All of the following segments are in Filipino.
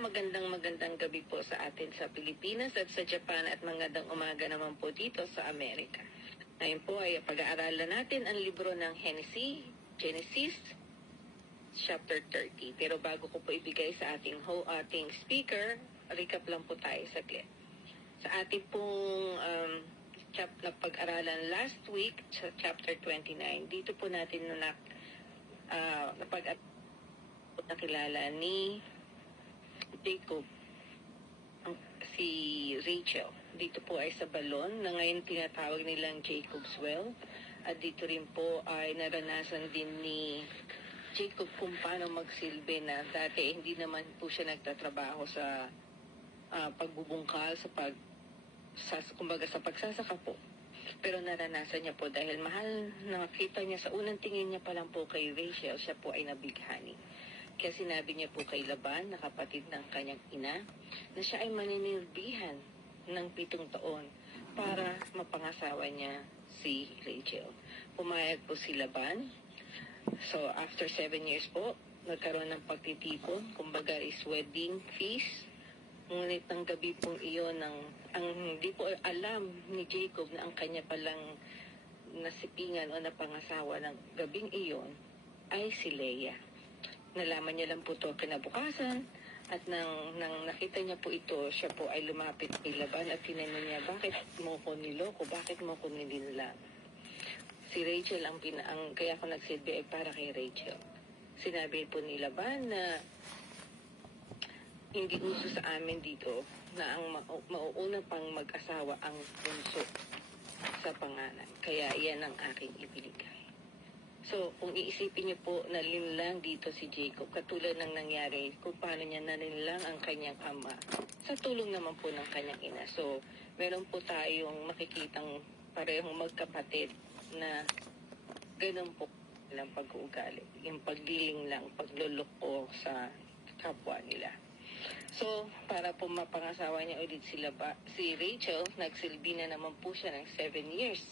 magandang gabi po sa atin sa Pilipinas at sa Japan at magandang umaga naman po dito sa Amerika. Ngayon po ay pag-aaralan natin ang libro ng Genesis chapter 30. Pero bago ko po ibigay sa ating speaker, recap lang po tayo saglit. Sa ating pong pag-aralan last week sa chapter 29, dito po natin nakilala ni Jacob si Rachel. Dito po ay sa balon na ngayon tinatawag nilang Jacob's Well. At dito rin po ay naranasan din ni Jacob kung paano magsilbi na dati hindi naman po siya nagtatrabaho sa pagbubungkal, kumbaga sa pagsasaka po. Pero naranasan niya po dahil mahal, nakita niya sa unang tingin niya pa lang po kay Rachel, siya po ay nabighani. Kaya sinabi niya po kay Laban, na kapatid ng kanyang ina, na siya ay maninilbihan ng 7 taon para mapangasawa niya si Rachel. Pumayag po si Laban. So, after 7 years po, nagkaroon ng pagtitipon, kumbaga is wedding feast. Ngunit ng gabi pong iyon, ang hindi po alam ni Jacob na ang kanya palang nasipingan o napangasawa ng gabing iyon ay si Leah. Nalaman niya lang po ito kinabukasan at nang nakita niya po ito, siya po ay lumapit kay Laban at tinanong niya, bakit mo ko niloko? Bakit mo ko nilinlang? Si Rachel ang kaya ako nagsilbi ay para kay Rachel. Sinabi po ni Laban na hindi uso sa amin dito na ang mauuna pang mag-asawa ang bunso sa pangalan. Kaya iyan ang aking ibinigay. So, kung iisipin niyo po na linlang dito si Jacob, katulad ng nangyari kung paano niya nalinlang ang kanyang ama, sa tulong naman po ng kanyang ina. So, meron po tayong makikitang parehong magkapatid na ganun po lang pag-uugali. Yung pagliling lang, pagluloko sa kapwa nila. So, para po mapangasawa niya ulit si Rachel, nagsilbi na naman po siya ng 7 years.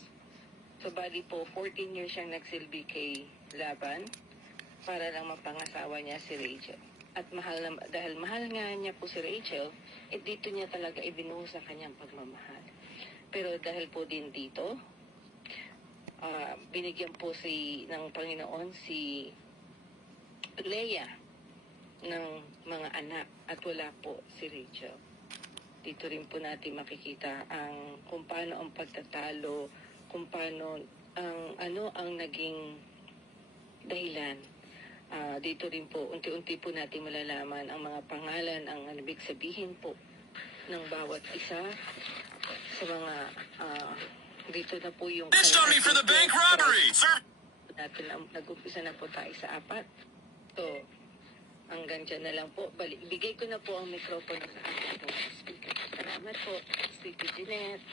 So, bali po, 14 years siyang nagsilbi kay Laban para lang mapangasawa niya si Rachel. At dahil mahal nga niya po si Rachel, dito niya talaga ibinuhos sa kanyang pagmamahal. Pero dahil po din dito, binigyan po ng Panginoon si Leah ng mga anak at wala po si Rachel. Dito rin po natin makikita kung paano ang pagtatalo, kung paano ang naging dahilan. Dito rin po, unti-unti po natin malalaman ang mga pangalan, ang ibig sabihin po ng bawat isa sa mga dito na po yung Missed on me for the bank robbery, sir. Nag-umpisa na po tayo sa 4. So, hanggang dyan na lang po. Bigay ko na po ang mikropono sa ating speaker. Salamat po, Speaker Jeanette.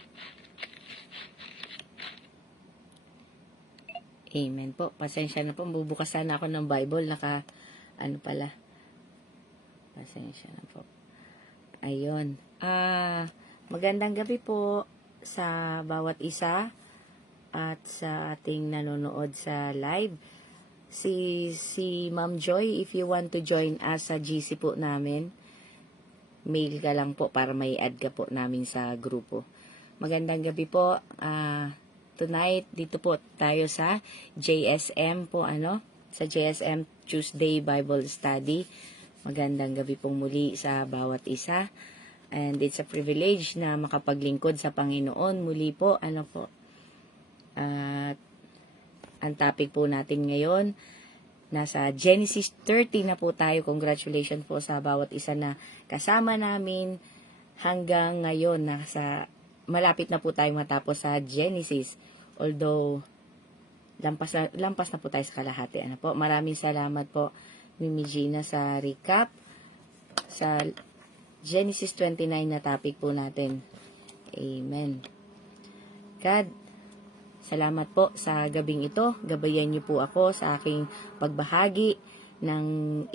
Amen po. Pasensya na po. Bubukas sana ako ng Bible. Pasensya na po. Ayun. Magandang gabi po sa bawat isa at sa ating nanonood sa live. Si Ma'am Joy, if you want to join us sa GC po namin, mail ka lang po para may add ka po namin sa grupo. Magandang gabi po. Tonight, dito po tayo sa JSM po, sa JSM Tuesday Bible Study. Magandang gabi pong muli sa bawat isa. And it's a privilege na makapaglingkod sa Panginoon. Muli po, ang topic po natin ngayon, nasa Genesis 30 na po tayo. Congratulations po sa bawat isa na kasama namin hanggang ngayon. Malapit na po tayo matapos sa Genesis. Although, lampas na po tayo sa kalahati. Maraming salamat po, Mimi Gina, sa recap sa Genesis 29 na topic po natin. Amen. God, salamat po sa gabing ito. Gabayan niyo po ako sa aking pagbahagi ng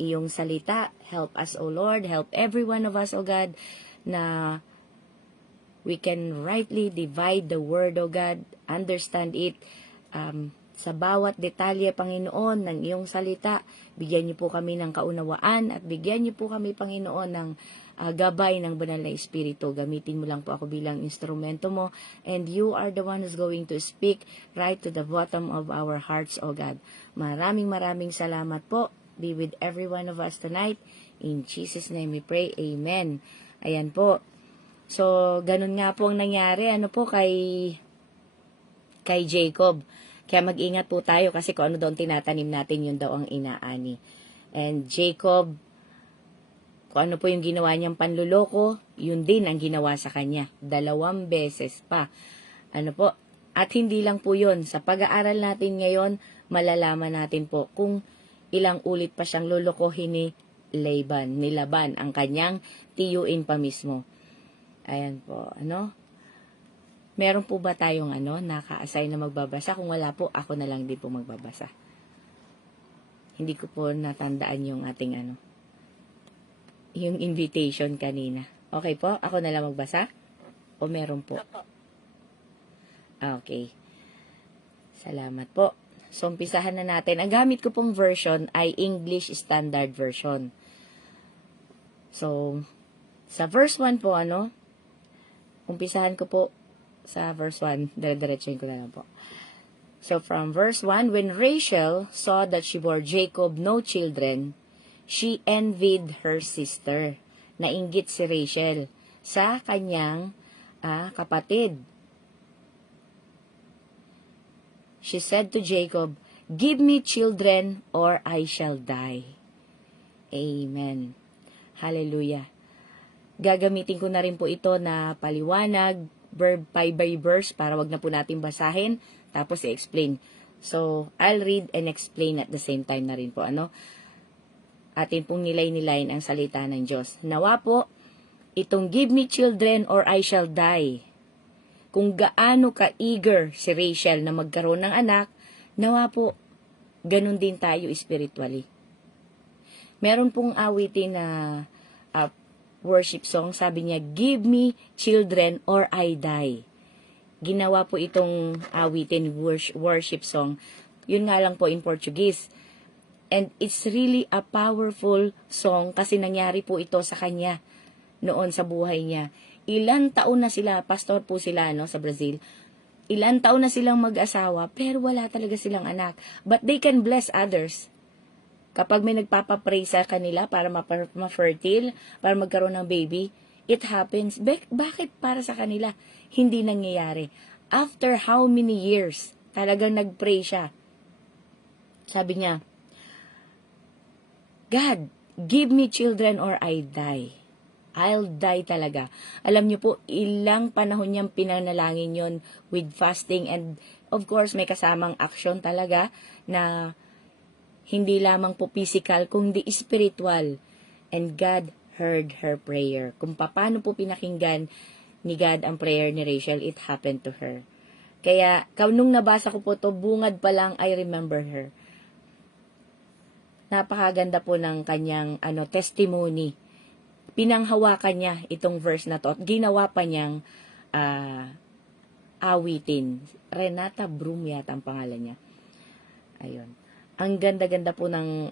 iyong salita. Help us, O Lord. Help every one of us, O God, na we can rightly divide the word, O God, understand it sa bawat detalye, Panginoon, ng iyong salita. Bigyan niyo po kami ng kaunawaan at bigyan niyo po kami, Panginoon, ng gabay ng banal na Espiritu. Gamitin mo lang po ako bilang instrumento mo, and you are the one who's going to speak right to the bottom of our hearts, O God. Maraming salamat po. Be with every one of us tonight. In Jesus' name we pray. Amen. Ayan po. So, ganun nga po ang nangyari, kay Jacob. Kaya mag-ingat po tayo kasi kung ano doon tinatanim natin, yun daw ang inaani. And Jacob, kung ano po yung ginawa niyang panluloko, yun din ang ginawa sa kanya. 2 beses pa. At hindi lang po yun. Sa pag-aaral natin ngayon, malalaman natin po kung ilang ulit pa siyang lulukohin ni Laban, ang kanyang tiyuin pa mismo. Ayan po, Meron po ba tayong naka-assign na magbabasa? Kung wala po, ako na lang din po magbabasa. Hindi ko po natandaan yung ating yung invitation kanina. Okay po? Ako na lang magbasa? O meron po? Opo. Okay. Salamat po. So, umpisahan na natin. Ang gamit ko pong version ay English Standard Version. So, sa verse 1 po, umpisahan ko po sa verse 1, dire-diretsuhin ko na lang po. So, from verse 1, when Rachel saw that she bore Jacob no children, she envied her sister. Nainggit si Rachel sa kanyang kapatid. She said to Jacob, "Give me children or I shall die." Amen. Hallelujah. Gagamitin ko na rin po ito na paliwanag, verb by verse, para wag na po natin basahin, tapos i-explain. So, I'll read and explain at the same time na rin po, Atin pong nilay-nilayin ang salita ng Diyos. Nawa po, itong give me children or I shall die. Kung gaano ka-eager si Rachel na magkaroon ng anak, nawa po, ganun din tayo spiritually. Meron pong awitin na worship song, sabi niya, "Give me children or I die." Ginawa po itong awitin worship song. Yun nga lang po in Portuguese. And it's really a powerful song kasi nangyari po ito sa kanya noon sa buhay niya. Ilan taon na sila, pastor po sila sa Brazil. Ilan taon na silang mag-asawa pero wala talaga silang anak. But they can bless others. Kapag may nagpapapray sa kanila para ma-fertile, para magkaroon ng baby, it happens. Bakit para sa kanila hindi nangyayari? After how many years, talagang nag-pray siya. Sabi niya, "God, give me children or I die." I'll die talaga. Alam niyo po, ilang panahon niyang pinanalangin yon with fasting and of course may kasamang action talaga na hindi lamang po physical, kundi spiritual. And God heard her prayer. Kung paano po pinakinggan ni God ang prayer ni Rachel, it happened to her. Kaya, nung nabasa ko po to, bungad pa lang, I remember her. Napakaganda po ng kanyang testimony. Pinanghawakan niya itong verse na to at ginawa pa niyang awitin. Renata Broom yata ang pangalan niya. Ayun. Ang ganda-ganda po ng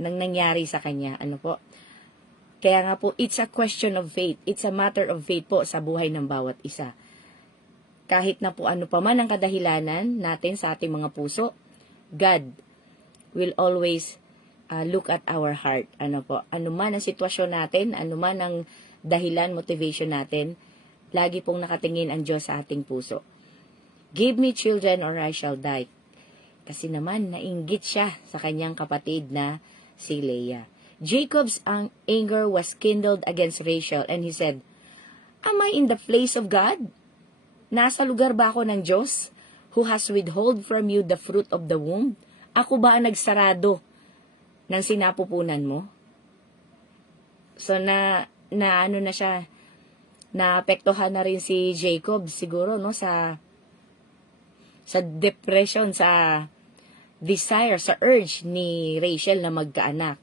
nangyari sa kanya. Kaya nga po, it's a question of faith. It's a matter of faith po sa buhay ng bawat isa. Kahit na po ano pa man ang kadahilanan natin sa ating mga puso, God will always look at our heart. Ano man ang sitwasyon natin, ano man ang dahilan, motivation natin, lagi pong nakatingin ang Diyos sa ating puso. Give me children or I shall die. Kasi naman, nainggit siya sa kanyang kapatid na si Leah. Jacob's anger was kindled against Rachel and he said, "Am I in the place of God? Nasa lugar ba ako ng Diyos who has withhold from you the fruit of the womb? Ako ba ang nagsarado ng sinapupunan mo?" So, na siya, naapektuhan na rin si Jacob siguro, sa depression, sa desire, sa urge ni Rachel na magkaanak.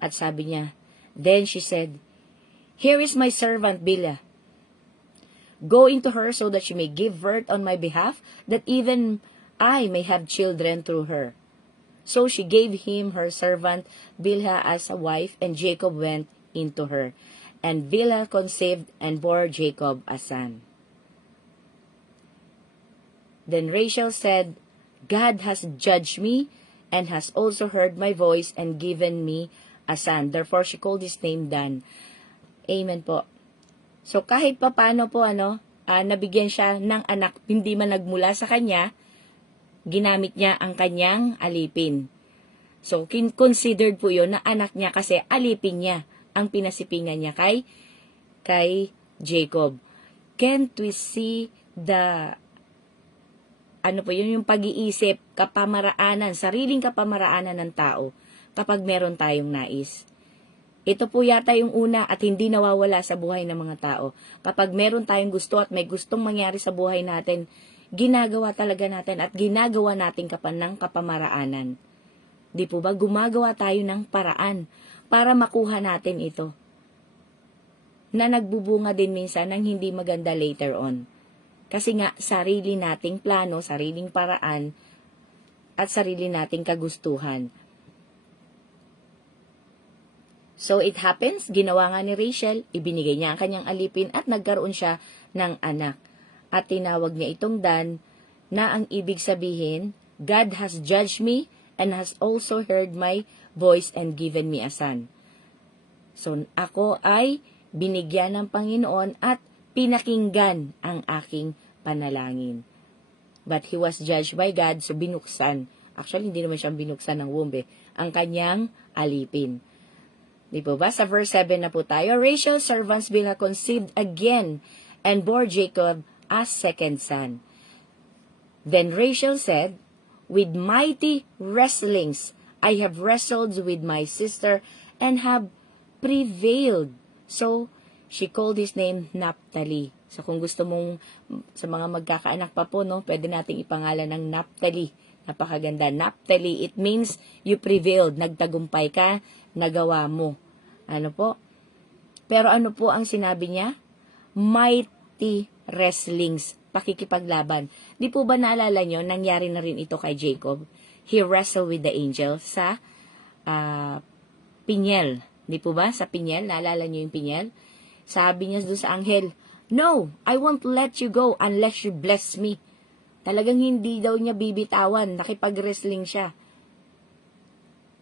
At sabi niya, then she said, "Here is my servant Bilhah. Go into her so that she may give birth on my behalf, that even I may have children through her. So she gave him her servant Bilhah as a wife, and Jacob went into her. And Bilhah conceived and bore Jacob a son. Then Rachel said, God has judged me, and has also heard my voice, and given me a son. Therefore she called his name Dan. Amen po. So kahit papaano po nabigyan siya ng anak, hindi man nagmula sa kanya, ginamit niya ang kanyang alipin. So considered po yun na anak niya kasi alipin niya ang pinasipingan niya kay Jacob. Can't we see the yung pag-iisip, kapamaraanan, sariling kapamaraanan ng tao kapag meron tayong nais. Ito po yata yung una at hindi nawawala sa buhay ng mga tao. Kapag meron tayong gusto at may gustong mangyari sa buhay natin, ginagawa talaga natin at ginagawa natin ng kapamaraanan. Di po ba? Gumagawa tayo ng paraan para makuha natin ito. Na nagbubunga din minsan ng hindi maganda later on. Kasi nga, sarili nating plano, sariling paraan, at sarili nating kagustuhan. So, it happens, ginawa nga ni Rachel, ibinigay niya ang kanyang alipin at nagkaroon siya ng anak. At tinawag niya itong Dan, na ang ibig sabihin, God has judged me and has also heard my voice and given me a son. So, ako ay binigyan ng Panginoon at pinakinggan ang aking panalangin. But he was judged by God, so binuksan. Actually, hindi naman siyang binuksan ng womb ang kanyang alipin. Di po ba? Sa verse 7 na po tayo. Rachel's servants Bilhah conceived again and bore Jacob a second son. Then Rachel said, with mighty wrestlings I have wrestled with my sister and have prevailed. So, she called his name Naphtali. So, kung gusto mong, sa mga magkakaanak pa po, pwede nating ipangalan ng Naphtali. Napakaganda. Naphtali, it means you prevailed. Nagtagumpay ka, nagawa mo. Ano po? Pero ano po ang sinabi niya? Mighty wrestlings. Pakikipaglaban. Di po ba naalala nyo, nangyari na rin ito kay Jacob? He wrestled with the angel sa Peniel. Di po ba? Sa Peniel, naalala nyo yung Peniel? Sabi niya doon sa anghel, no, I won't let you go unless you bless me. Talagang hindi daw niya bibitawan, nakipag-wrestling siya.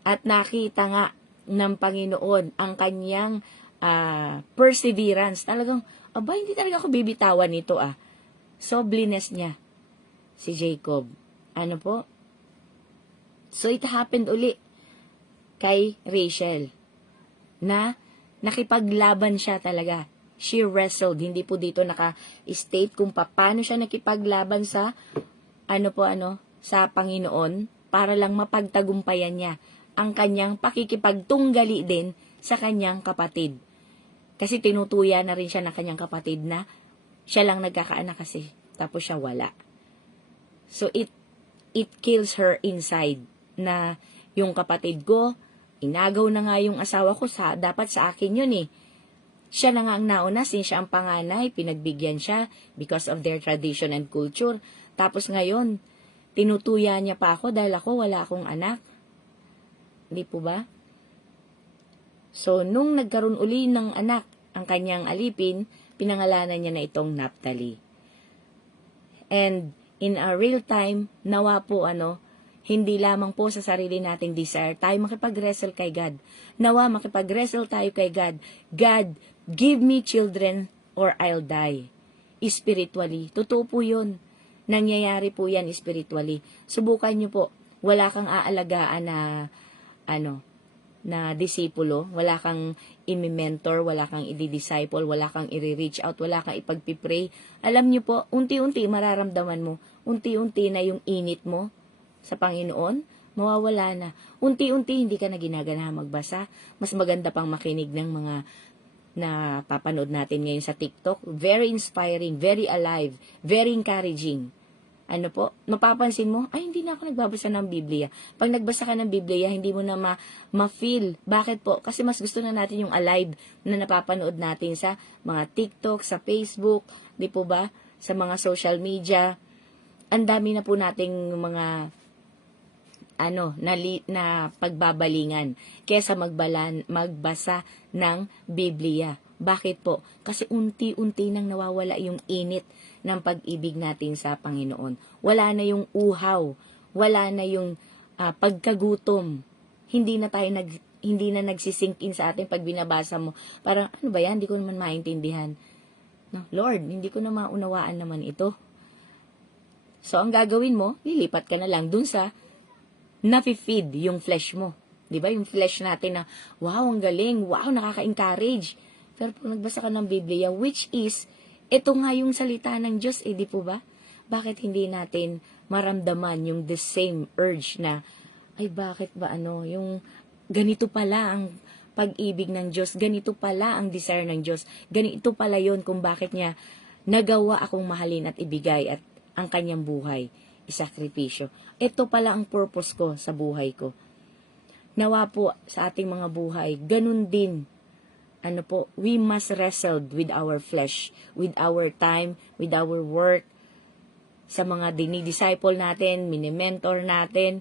At nakita nga ng Panginoon ang kanyang perseverance. Talagang, hindi talaga ako bibitawan nito So, blines niya si Jacob. Ano po? So, it happened uli kay Rachel na nakipaglaban siya talaga. She wrestled. Hindi po dito naka-state kung paano siya nakipaglaban sa sa Panginoon para lang mapagtagumpayan niya ang kanyang pakikipagtunggali din sa kanyang kapatid. Kasi tinutuya na rin siya ng kanyang kapatid na siya lang nagkakaanak kasi. Tapos siya wala. So it kills her inside na yung kapatid ko, inagaw na nga yung asawa ko, dapat sa akin yun Siya na nga ang nauna, since siya ang panganay, pinagbigyan siya because of their tradition and culture. Tapos ngayon, tinutuya niya pa ako dahil wala akong anak. Hindi po ba? So, nung nagkaroon uli ng anak, ang kanyang alipin, pinangalanan niya na itong Naphtali. And in a real time, nawa po hindi lamang po sa sarili nating desire, tayo makipag-wrestle kay God. Nawa, makipag-wrestle tayo kay God. God, give me children or I'll die. Spiritually. Totoo po yun. Nangyayari po yan spiritually. Subukan nyo po. Wala kang aalagaan na disipulo. Wala kang imi-mentor, wala kang i-disciple, wala kang i-reach out, wala kang ipagpipray. Alam nyo po, unti-unti mararamdaman mo. Unti-unti na yung init mo sa Panginoon, mawawala na. Unti-unti hindi ka na ginagana magbasa. Mas maganda pang makinig ng mga na papanood natin ngayon sa TikTok. Very inspiring, very alive, very encouraging. Ano po? Mapapansin mo, hindi na ako nagbabasa ng Biblia. Pag nagbasa ka ng Biblia, hindi mo na ma-feel. Bakit po? Kasi mas gusto na natin yung alive na napapanood natin sa mga TikTok, sa Facebook, di po ba? Sa mga social media. ang dami na po nating mga na pagbabalingan kesa magbasa ng Biblia. Bakit po? Kasi unti-unti nang nawawala yung init ng pag-ibig natin sa Panginoon. Wala na yung uhaw, wala na yung pagkagutom. Hindi na nagsisink in sa atin pag binabasa mo. Parang, ano ba yan? Hindi ko naman maintindihan. No, Lord, hindi ko na maunawaan naman ito. So, ang gagawin mo, lilipat ka na lang dun sa nafe-feed yung flesh mo. 'Di ba? Yung flesh natin na, wow, ang galing, wow, nakaka-encourage. Pero pag nagbasa ka ng Biblia, which is, ito nga yung salita ng Diyos, di po ba? Bakit hindi natin maramdaman yung the same urge na, ay bakit ba yung ganito pala ang pag-ibig ng Diyos, ganito pala ang desire ng Diyos, ganito pala yon kung bakit niya nagawa akong mahalin at ibigay at ang kanyang buhay, isakripisyo. Ito pala ang purpose ko sa buhay ko. Nawa po sa ating mga buhay, ganun din. We must wrestle with our flesh, with our time, with our work, sa mga dinidisciple natin, mini-mentor natin,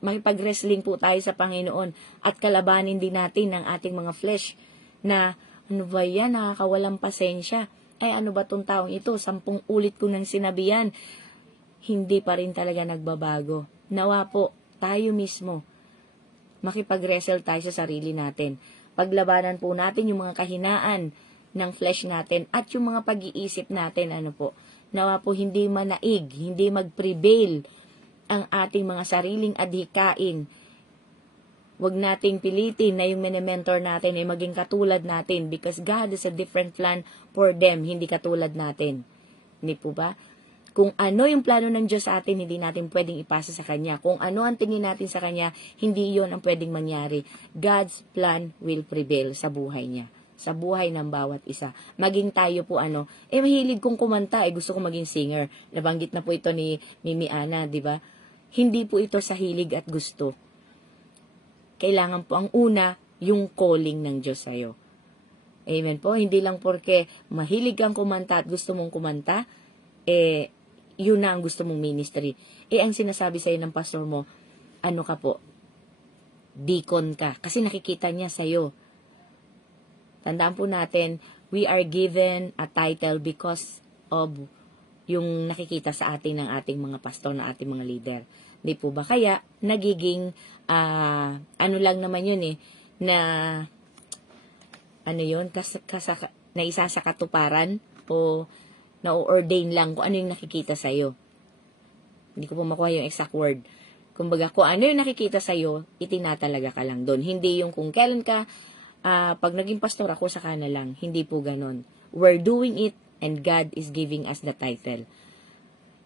makipag-wrestling po tayo sa Panginoon at kalabanin din natin ang ating mga flesh na, nakakawalang pasensya. Ano ba tong taong ito? 10 ulit ko nang sinabihan. Hindi pa rin talaga nagbabago. Nawa po, tayo mismo, makipag-wrestle tayo sa sarili natin. Paglabanan po natin yung mga kahinaan ng flesh natin at yung mga pag-iisip natin, nawa po hindi manaig, hindi mag-prevail ang ating mga sariling adhikain. Huwag nating pilitin na yung mini-mentor natin ay maging katulad natin because God has a different plan for them, hindi katulad natin. Hindi po ba? Kung ano yung plano ng Diyos sa atin, hindi natin pwedeng ipasa sa Kanya. Kung ano ang tingin natin sa Kanya, hindi yon ang pwedeng mangyari. God's plan will prevail sa buhay niya. Sa buhay ng bawat isa. Maging tayo po mahilig kong kumanta, gusto kong maging singer. Nabanggit na po ito ni Mimi Ana, di ba? Hindi po ito sa hilig at gusto. Kailangan po ang una, yung calling ng Diyos sa'yo. Amen po. Hindi lang porque mahilig kang kumanta at gusto mong kumanta, yun na ang gusto mong ministry. Ang sinasabi sa'yo ng pastor mo, ka po? Deacon ka. Kasi nakikita niya sa'yo. Tandaan po natin, we are given a title because of yung nakikita sa atin ng ating mga pastor, ng ating mga leader. Di po ba? Kaya, nagiging, lang naman yun na, na isa sa katuparan o na-ordain lang kung ano yung nakikita sa'yo. Hindi ko po makuha yung exact word. Kumbaga, kung ano yung nakikita sa'yo, itinatalaga ka lang doon. Hindi yung kung kailan ka, pag naging pastor ako, saka na lang. Hindi po ganon. We're doing it and God is giving us the title.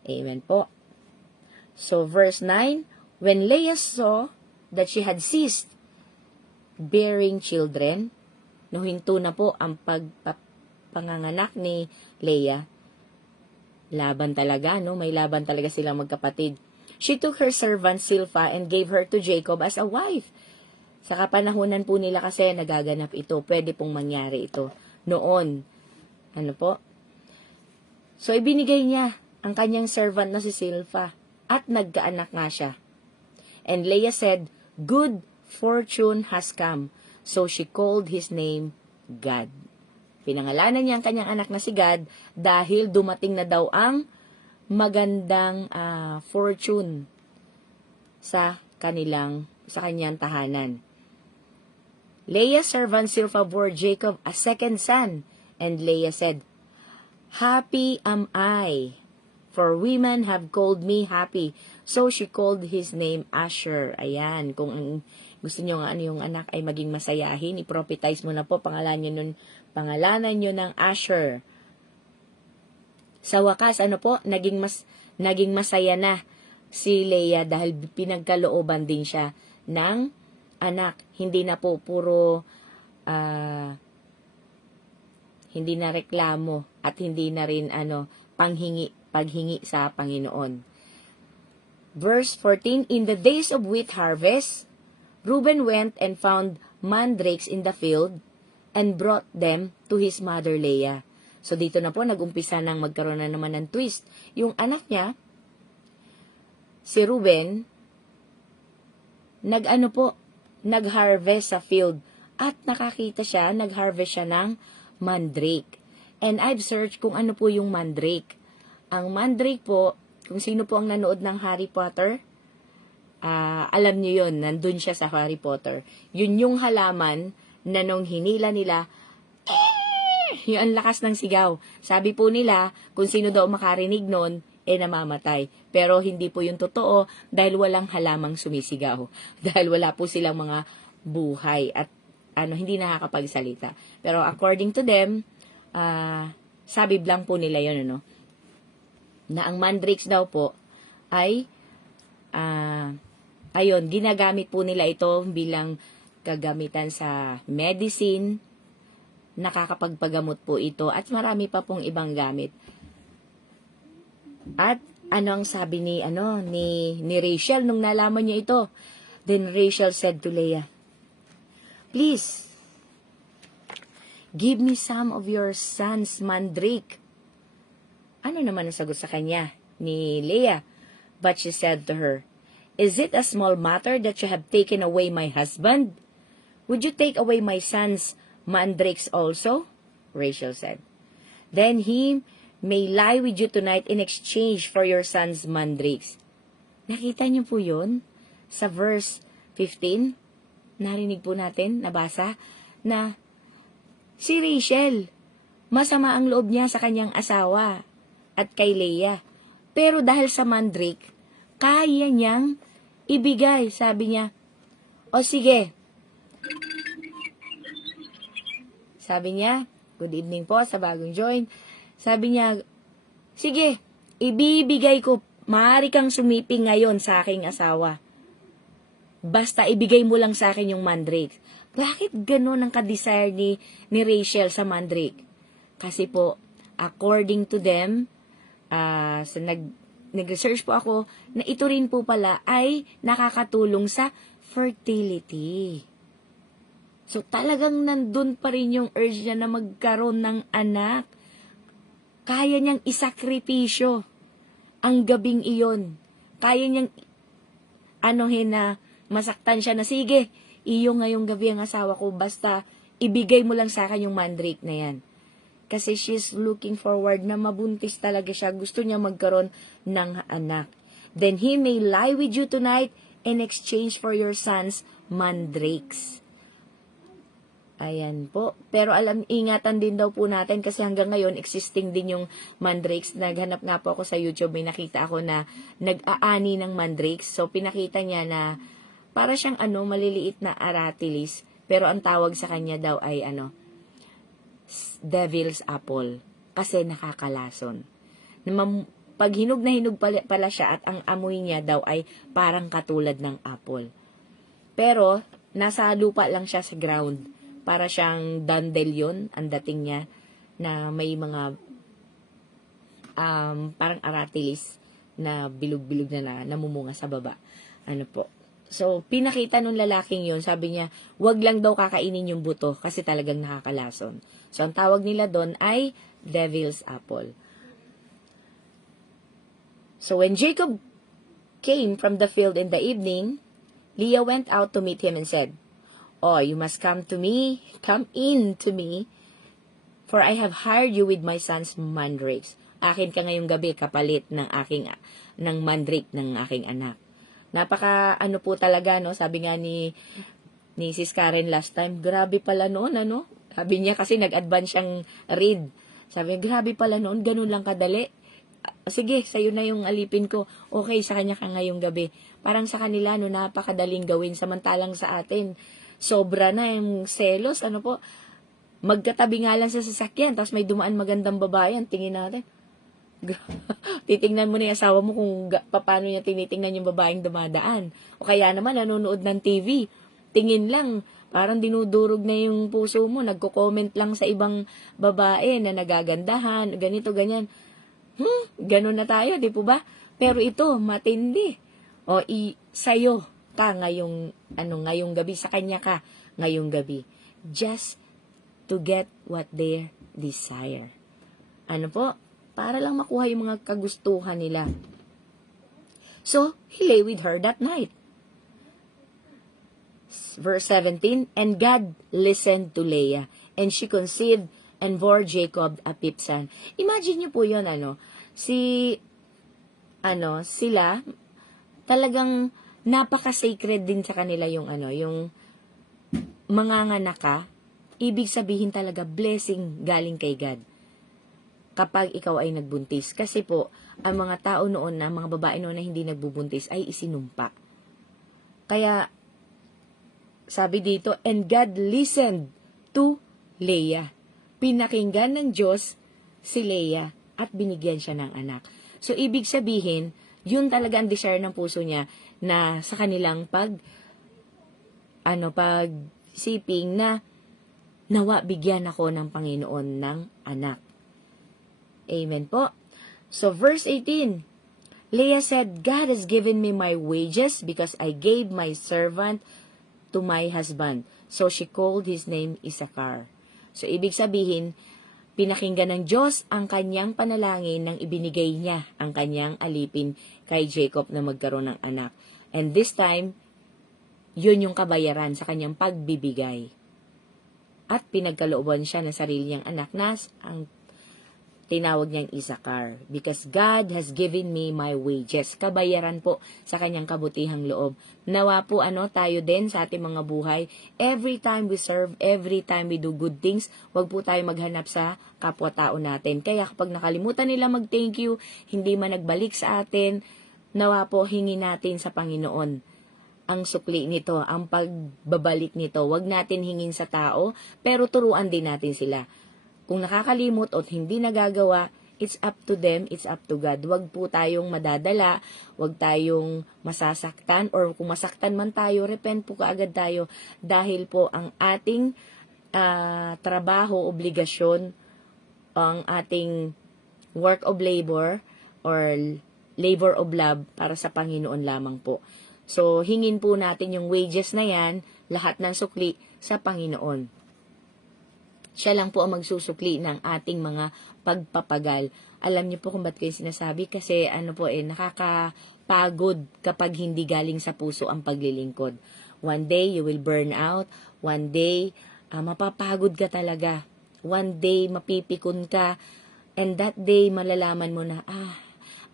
Amen po. So, verse 9, when Leah saw that she had ceased bearing children, hinto na po ang pagpanganganak ni Leah. Laban talaga, may laban talaga silang magkapatid. She took her servant Silpha and gave her to Jacob as a wife. Sa kapanahunan po nila kasi nagaganap ito. Pwede pong mangyari ito. Noon. So, ibinigay niya ang kanyang servant na si Silpha. At nagkaanak nga siya. And Leah said, good fortune has come. So she called his name Gad. Pinangalanan niya ang kanyang anak na si Gad dahil dumating na daw ang magandang fortune sa kanyang tahanan. Leah's servant Silpha bore Jacob a second son, and Leah said, happy am I, for women have called me happy. So she called his name Asher. Ayan, kung gusto nyo nga yung anak ay maging masayahin, i-prophetize mo na po, pangalanan nyo ng Asher. Sa wakas, naging masaya na si Leah dahil pinagkalooban din siya ng anak. Hindi na po puro, hindi na reklamo at hindi na rin paghingi sa Panginoon. Verse 14, in the days of wheat harvest, Reuben went and found mandrakes in the field and brought them to his mother Leah. So, dito na po, nag-umpisa nang magkaroon na naman ng twist. Yung anak niya, si Ruben, nag-harvest sa field. At nakakita siya, nag-harvest siya ng mandrake. And I've searched kung ano po yung mandrake. Ang mandrake po, kung sino po ang nanood ng Harry Potter, alam niyo yun, nandun siya sa Harry Potter. Yun yung halaman na nung hinila nila, yung ang lakas ng sigaw. Sabi po nila, kung sino daw makarinig nun, namamatay. Pero hindi po yung totoo dahil walang halamang sumisigaw. Dahil wala po silang mga buhay at hindi nakakapagsalita. Pero according to them, sabi lang po nila yun, na ang mandrakes daw po ay ginagamit po nila ito bilang kagamitan sa medicine, nakakapagpagamot po ito at marami pa pong ibang gamit. At ano ang sabi ni Rachel nung nalaman niya ito? Then Rachel said to Leah, "Please, give me some of your son's mandrake." Ano naman ang sagot sa kanya ni Leah? But she said to her, "Is it a small matter that you have taken away my husband? Would you take away my son's mandrakes also?" Rachel said, "Then he may lie with you tonight in exchange for your son's mandrakes." Nakita niyo po yun? Sa verse 15, narinig po natin, nabasa, na si Rachel, masama ang loob niya sa kanyang asawa at kay Leah. Pero dahil sa mandrake, kaya niyang ibigay. Sabi niya, "O sige." Sabi niya, good evening po sa bagong join. Sabi niya, "Sige, ibibigay ko. Maaari kang sumiping ngayon sa aking asawa. Basta ibigay mo lang sa akin yung mandrake." Bakit ganun ang ka-desire ni Rachel sa mandrake? Kasi po, according to them, nag-research po ako, na ito rin po pala ay nakakatulong sa fertility. So, talagang nandun pa rin yung urge niya na magkaroon ng anak. Kaya niyang isakripisyo ang gabing iyon. Kaya niyang na masaktan siya na, "Sige, iyo ngayong gabi ang asawa ko, basta ibigay mo lang sa akin yung mandrake na yan." Kasi she's looking forward na mabuntis talaga siya. Gusto niya magkaroon ng anak. "Then he may lie with you tonight in exchange for your son's mandrakes." Ayan po. Pero ingatan din daw po natin kasi hanggang ngayon existing din yung mandrakes. Naghanap nga po ako sa YouTube, may nakita ako na nag-aani ng mandrakes. So pinakita niya na para siyang maliliit na aratilis, pero ang tawag sa kanya daw ay devil's apple kasi nakakalason. Pag hinog na hinog pala siya at ang amoy niya daw ay parang katulad ng apple. Pero nasa lupa lang siya sa ground. Para siyang dandelion, ang dating niya, na may mga parang aratilis na bilog-bilog na namumunga sa baba. So, pinakita nung lalaking yon, sabi niya, wag lang daw kakainin yung buto kasi talagang nakakalason. So, ang tawag nila doon ay devil's apple. So, when Jacob came from the field in the evening, Leah went out to meet him and said, "Oh, you must come in to me, for I have hired you with my son's mandrakes." Akin ka ngayong gabi kapalit ng mandrake ng aking anak. Napaka po talaga, sabi nga ni Sis Karen last time, grabe pala noon, Sabi niya kasi nag-advance siyang read. Sabi niya, grabe pala noon, ganun lang kadali. Sige, sa'yo na yung alipin ko. Okay, sa kanya ka ngayong gabi. Parang sa kanila, napakadaling gawin. Samantalang sa atin, sobra na yung selos, magkatabi nga lang sa sasakyan, tapos may dumaan magandang babae, tingin natin. Titingnan mo na yung asawa mo kung paano niya tinitingnan yung babaeng dumadaan. O kaya naman, nanonood ng TV. Tingin lang, parang dinudurog na yung puso mo, nagko-comment lang sa ibang babae na nagagandahan, ganito, ganyan. Ganun na tayo, di po ba? Pero ito, matindi. O, sa'yo ka ngayong gabi, sa kanya ka ngayong gabi. Just to get what they desire. Ano po? Para lang makuha yung mga kagustuhan nila. So, he lay with her that night. Verse 17, and God listened to Leah, and she conceived and bore Jacob a pipsan. Imagine niyo po yun, sila, talagang napaka-sacred din sa kanila yung yung manganganak ka, ibig sabihin talaga blessing galing kay God kapag ikaw ay nagbuntis. Kasi po, ang mga tao noon na, mga babae noon na hindi nagbubuntis ay isinumpa. Kaya, sabi dito, and God listened to Leah. Pinakinggan ng Diyos si Leah at binigyan siya ng anak. So, ibig sabihin, yun talaga ang desire ng puso niya na sa kanilang pagsiping na nawa bigyan ako ng Panginoon ng anak. Amen po. So, verse 18, Leah said, God has given me my wages because I gave my servant to my husband. So, she called his name Issachar. So, ibig sabihin, pinakinggan ng Diyos ang kanyang panalangin nang ibinigay niya ang kanyang alipin kay Jacob na magkaroon ng anak. And this time, yun yung kabayaran sa kanyang pagbibigay. At pinagkalooban siya ng sarili niyang anak na ang tinawag niyang Issachar. Because God has given me my wages. Kabayaran po sa kanyang kabutihang loob. Nawa po tayo din sa ating mga buhay. Every time we serve, every time we do good things, wag po tayo maghanap sa kapwa-tao natin. Kaya kapag nakalimutan nila mag-thank you, hindi man nagbalik sa atin, nawa po hingi natin sa Panginoon ang sukli nito, ang pagbabalik nito. Wag natin hingin sa tao, pero turuan din natin sila. Kung nakakalimot o hindi nagagawa, it's up to them, it's up to God. Huwag po tayong madadala, huwag tayong masasaktan, or kung masaktan man tayo, repent po kaagad tayo. Dahil po ang ating trabaho, obligasyon, ang ating work of labor, or labor of love, para sa Panginoon lamang po. So, hingin po natin yung wages na yan, lahat ng sukli sa Panginoon. Siya lang po ang magsusukli ng ating mga pagpapagal. Alam niyo po kung ba't kayo sinasabi? Kasi nakakapagod kapag hindi galing sa puso ang paglilingkod. One day, you will burn out. One day, mapapagod ka talaga. One day, mapipikon ka. And that day, malalaman mo na,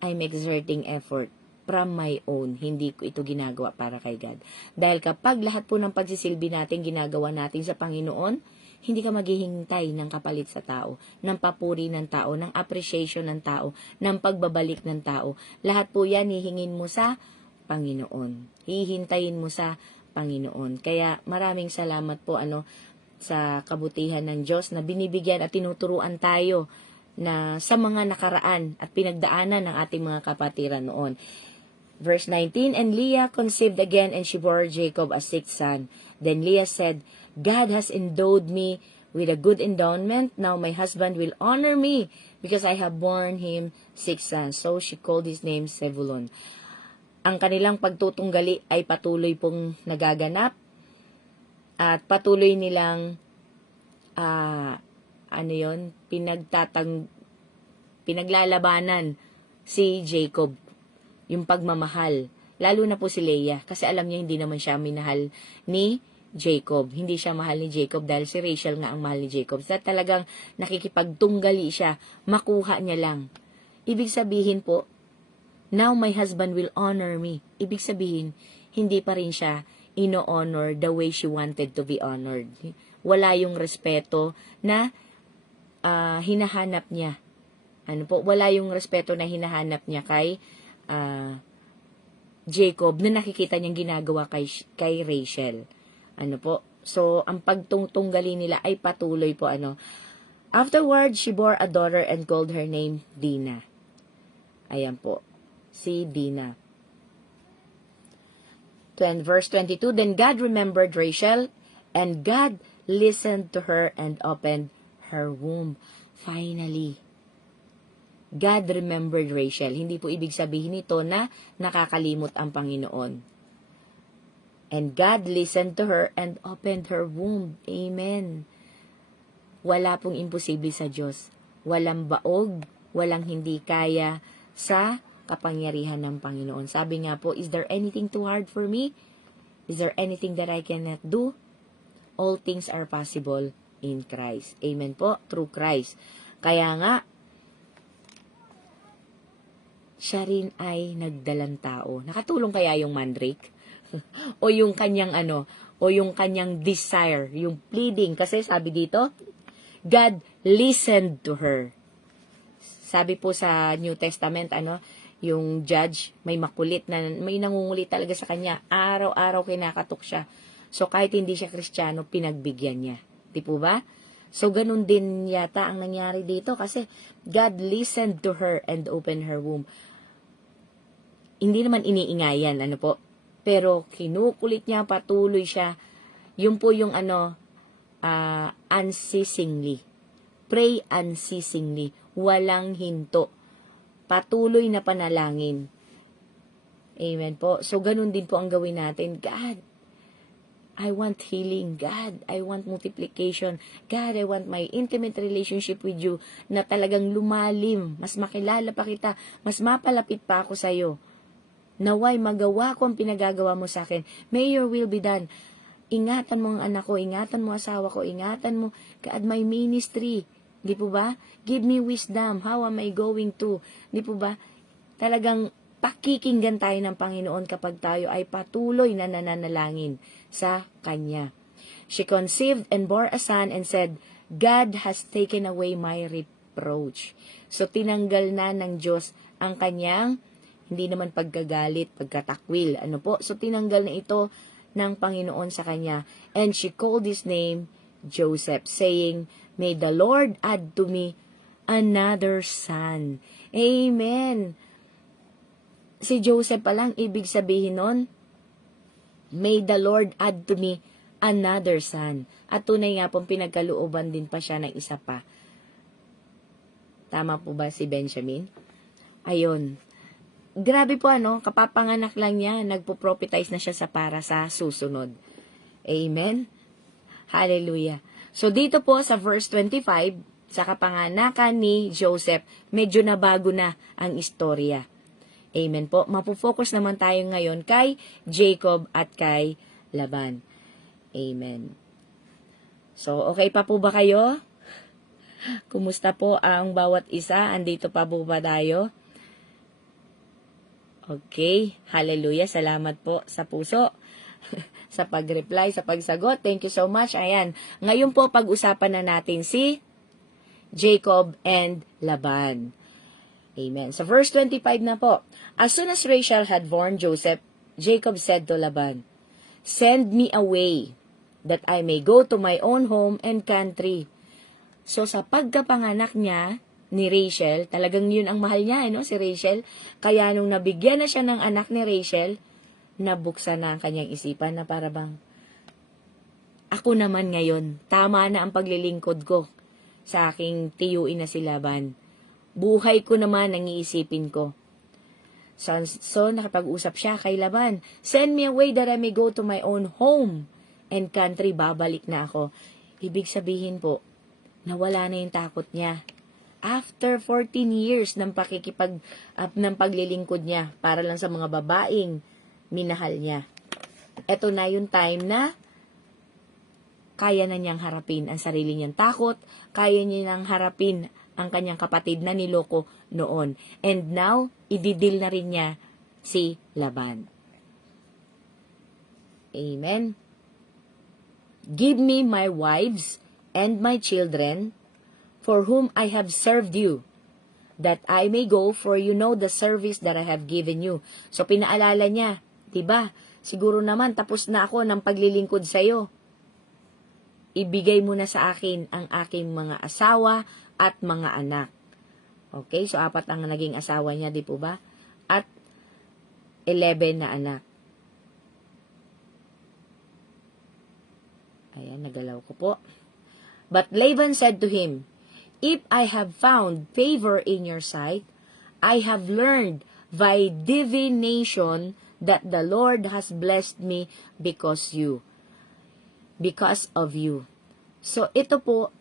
I'm exerting effort from my own. Hindi ko ito ginagawa para kay God. Dahil kapag lahat po ng pagsisilbi natin, ginagawa natin sa Panginoon, hindi ka maghihintay ng kapalit sa tao, ng papuri ng tao, ng appreciation ng tao, ng pagbabalik ng tao. Lahat po yan hihingin mo sa Panginoon. Hihintayin mo sa Panginoon. Kaya maraming salamat po sa kabutihan ng Diyos na binibigyan at tinuturuan tayo na sa mga nakaraan at pinagdaanan ng ating mga kapatiran noon. Verse 19, and Leah conceived again, and she bore Jacob a sixth son. Then Leah said, God has endowed me with a good endowment. Now my husband will honor me because I have borne him 6 sons. So she called his name Zebulun. Ang kanilang pagtutunggali ay patuloy pong nagaganap at patuloy nilang pinaglalabanan si Jacob, yung pagmamahal. Lalo na po si Leah kasi alam niya hindi naman siya minahal ni Jacob. Hindi siya mahal ni Jacob dahil si Rachel nga ang mahal ni Jacob. So, talagang nakikipagtunggali siya. Makuha niya lang. Ibig sabihin po, now my husband will honor me. Ibig sabihin, hindi pa rin siya ino-honor the way she wanted to be honored. Wala yung respeto na hinahanap niya. Wala yung respeto na hinahanap niya kay Jacob na nakikita niyang ginagawa kay Rachel. So, ang pagtunggali nila ay patuloy po, Afterward, she bore a daughter and called her name Dinah. Ayan po, si Dinah. Verse 22, then God remembered Rachel, and God listened to her and opened her womb. Finally, God remembered Rachel. Hindi po ibig sabihin nito na nakakalimot ang Panginoon. And God listened to her and opened her womb. Amen. Wala pong imposible sa Diyos. walang baog, walang hindi kaya sa kapangyarihan ng Panginoon. Sabi nga po, is there anything too hard for me? Is there anything that I cannot do? All things are possible in Christ. Amen po, through Christ. Kaya nga, siya rin ay nagdalang tao. Nakatulong kaya yung mandrake? O yung kanyang o yung kanyang desire, yung pleading. Kasi sabi dito, God listened to her. Sabi po sa New Testament, yung judge, may makulit na, may nangungulit talaga sa kanya. Araw-araw kinakatok siya. So, kahit hindi siya Kristiyano, pinagbigyan niya. Di po ba? So, ganun din yata ang nangyari dito kasi God listened to her and opened her womb. Hindi naman iniingayan, po. Pero, kinukulit niya, patuloy siya. Yun po yung unceasingly. Pray unceasingly. Walang hinto. Patuloy na panalangin. Amen po. So, ganun din po ang gawin natin. God, I want healing. God, I want multiplication. God, I want my intimate relationship with you na talagang lumalim. Mas makilala pa kita. Mas mapalapit pa ako sa'yo. Naway magawa ko ang pinagagawa mo sa akin. May your will be done. Ingatan mo ang anak ko. Ingatan mo asawa ko. Ingatan mo, God, my ministry. Di po ba? Give me wisdom. How am I going to? Di po ba? Talagang pakikinggan tayo ng Panginoon kapag tayo ay patuloy na nananalangin sa Kanya. She conceived and bore a son and said, God has taken away my reproach. So, tinanggal na ng Diyos ang kanyang, hindi naman pagkagalit, pagkatakwil. So, tinanggal na ito ng Panginoon sa kanya. And she called his name Joseph, saying, May the Lord add to me another son. Amen. Si Joseph pa lang, ibig sabihin nun, May the Lord add to me another son. At tunay nga pong pinagkalooban din pa siya ng isa pa. Tama po ba si Benjamin? Ayun. Grabe po kapapanganak lang niya, nagpo-prophetize na siya para sa susunod. Amen? Hallelujah. So, dito po sa verse 25, sa kapanganakan ni Joseph, medyo nabago na ang istorya. Amen po. Mapufocus naman tayo ngayon kay Jacob at kay Laban. Amen. So, okay pa po ba kayo? Kumusta po ang bawat isa? Andito pa po ba tayo? Okay. Hallelujah. Salamat po sa puso. Sa pag-reply, sa pagsagot. Thank you so much. Ayan. Ngayon po, pag-usapan na natin si Jacob and Laban. Amen. Sa verse 25 na po. As soon as Rachel had born Joseph, Jacob said to Laban, Send me away, that I may go to my own home and country. So, sa pagkapanganak niya, ni Rachel, talagang yun ang mahal niya, si Rachel. Kaya nung nabigyan na siya ng anak ni Rachel, nabuksan na ang kanyang isipan na para bang, ako naman ngayon, tama na ang paglilingkod ko sa aking tiyuin na si Laban. Buhay ko naman ang iisipin ko. So nakapag-usap siya kay Laban, Send me away that I may go to my own home and country. Babalik na ako. Ibig sabihin po, nawala na yung takot niya. After 14 years ng ng paglilingkod niya para lang sa mga babaeng minahal niya. Ito na yung time na kaya na niyang harapin ang sarili niyang takot, kaya niya nang harapin ang kanyang kapatid na niloko noon. And now, ididil na rin niya si Laban. Amen. Give me my wives and my children, for whom I have served you, that I may go, for you know the service that I have given you. So, pinaalala niya, diba? Siguro naman, tapos na ako ng paglilingkod sa'yo. Ibigay mo na sa akin ang aking mga asawa at mga anak. Okay? So, 4 ang naging asawa niya, di po ba? At 11 na anak. Ayan, nagalaw ko po. But Laban said to him, If I have found favor in your sight, I have learned by divination that the Lord has blessed me because of you. So, ito po,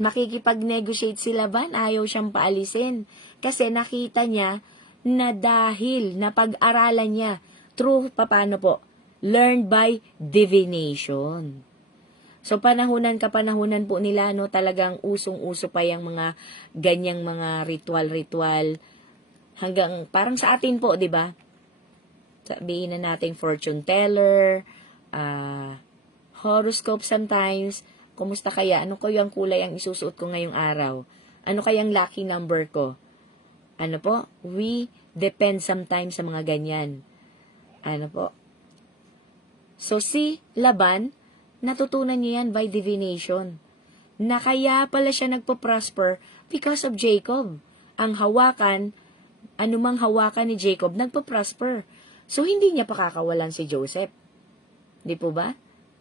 makikipag-negotiate si Laban, ayaw siyang paalisin. Kasi nakita niya na dahil napag-aralan niya through, paano po? Learned by divination. So, kapanahunan po nila, no, talagang usong-uso pa yung mga ganyang mga ritual-ritual. Hanggang, parang sa atin po, di ba? Sabihin na natin fortune teller, horoscope sometimes. Kumusta kaya? Ano ko yung kulay ang isusuot ko ngayong araw? Ano kayang lucky number ko? Ano po? We depend sometimes sa mga ganyan. Ano po? So, si Laban, natutunan niya yan by divination. Na kaya pala siya nagpo-prosper because of Jacob. Ang hawakan, anumang hawakan ni Jacob, nagpo-prosper. So, hindi niya pakakawalan si Joseph. Di po ba?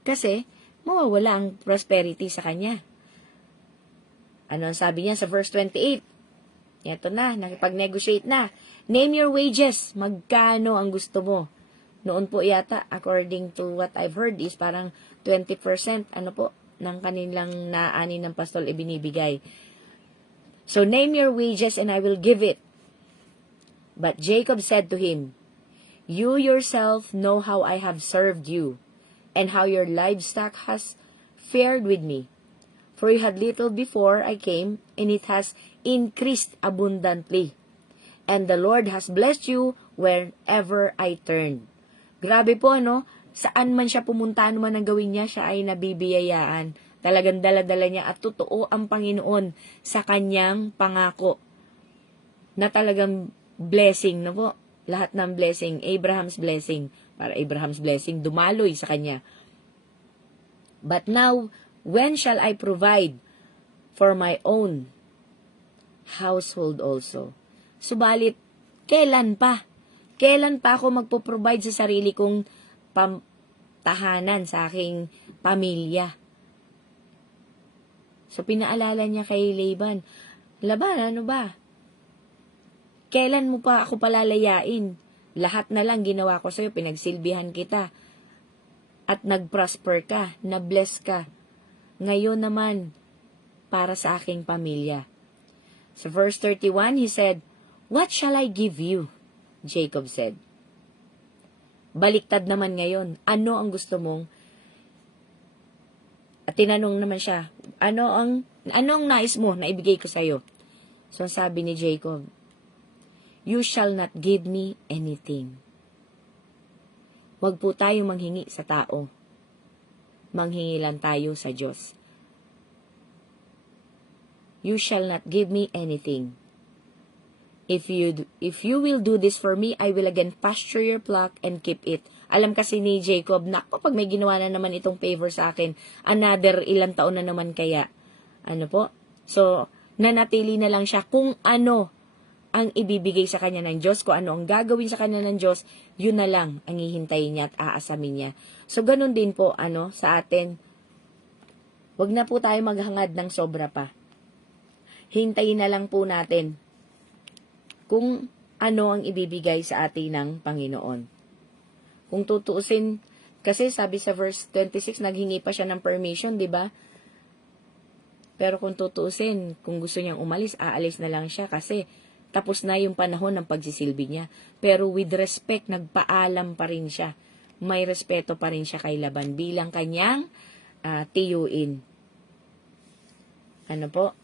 Kasi, mawawala ang prosperity sa kanya. Ano ang sabi niya sa verse 28? Ito na, nakipag-negotiate na. Name your wages. Magkano ang gusto mo? Noon po yata, according to what I've heard, is parang 20% ng kanilang naani ng pastol ibinibigay. So, name your wages and I will give it. But Jacob said to him, You yourself know how I have served you, and how your livestock has fared with me. For you had little before I came, and it has increased abundantly. And the Lord has blessed you wherever I turned. Grabe po, ano? Saan man siya pumunta, ano man ang gawin niya, siya ay nabibiyayaan. Talagang dala-dala niya at totoo ang Panginoon sa kanyang pangako. Na talagang blessing, no po? Lahat ng blessing, Abraham's blessing. Para Abraham's blessing, dumaloy sa kanya. But now, when shall I provide for my own household also? Subalit, kailan pa? Kailan pa ako magpo-provide sa sarili kong tahanan sa aking pamilya? So, pinaalala niya kay Laban, Laban, ano ba? Kailan mo pa ako palalayain? Lahat na lang ginawa ko sa'yo, pinagsilbihan kita. At nag-prosper ka, na-bless ka. Ngayon naman, para sa aking pamilya. So, verse 31, he said, What shall I give you? Jacob said. Baliktad naman ngayon, ano ang gusto mong? At tinanong naman siya, ano ang nais mo na ibigay ko sa'yo? So, sabi ni Jacob, You shall not give me anything. Huwag po tayo manghingi sa tao. Manghingi lang tayo sa Diyos. You shall not give me anything. If you will do this for me, I will again pasture your flock and keep it. Alam kasi ni Jacob, naku, pag may ginawa na naman itong favor sa akin, another ilang taon na naman kaya. Ano po? So, nanatili na lang siya kung ano ang ibibigay sa kanya ng Diyos, kung ano ang gagawin sa kanya ng Diyos, yun na lang ang hihintayin niya at aasamin niya. So, ganun din po, sa atin, wag na po tayo maghangad ng sobra pa. Hintayin na lang po natin kung ano ang ibibigay sa atin ng Panginoon. Kung tutuusin, kasi sabi sa verse 26, naghingi pa siya ng permission, di ba? Pero kung tutuusin, kung gusto niyang umalis, aalis na lang siya kasi tapos na yung panahon ng pagsisilbi niya. Pero with respect, nagpaalam pa rin siya. May respeto pa rin siya kay Laban bilang kanyang tiyuin. Ano po?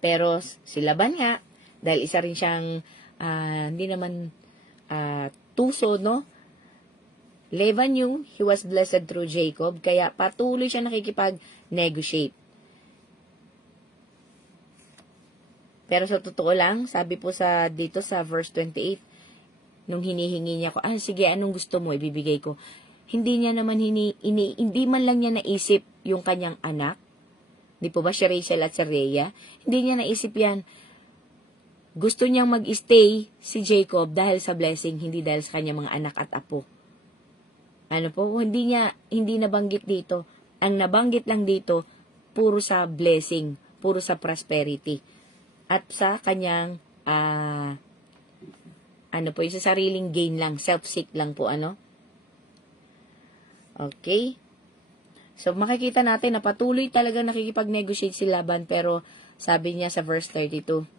Pero si Laban nga, dahil isa rin siyang hindi naman tuso, no? Laban knew he was blessed through Jacob, kaya patuloy siya nakikipag-negotiate. Pero sa totoo lang, sabi po dito sa verse 28, nung hinihingi niya ko, sige, anong gusto mo, ibibigay ko. Hindi niya naman hindi man lang niya naisip yung kanyang anak. Di po ba si Rachel at si Rhea? Hindi niya naisip yan. Gusto niyang mag-stay si Jacob dahil sa blessing, hindi dahil sa kanyang mga anak at apo. Ano po? Hindi nabanggit dito. Ang nabanggit lang dito, puro sa blessing, puro sa prosperity. At sa kanyang, yung sa sariling gain lang, self-seek lang po, Okay? So, makikita natin na patuloy talaga nakikipag-negotiate si Laban, pero sabi niya sa verse 32,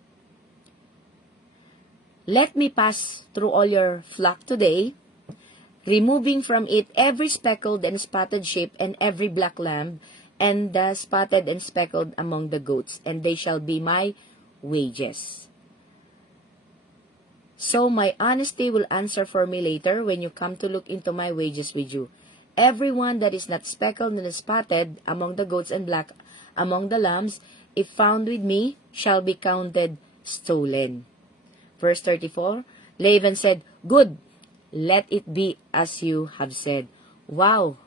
"Let me pass through all your flock today, removing from it every speckled and spotted sheep and every black lamb, and the spotted and speckled among the goats, and they shall be my wages. So my honesty will answer for me later when you come to look into my wages with you. Everyone that is not speckled and spotted among the goats and black among the lambs, if found with me, shall be counted stolen." Verse 34, Laban said, "Good, let it be as you have said." Wow!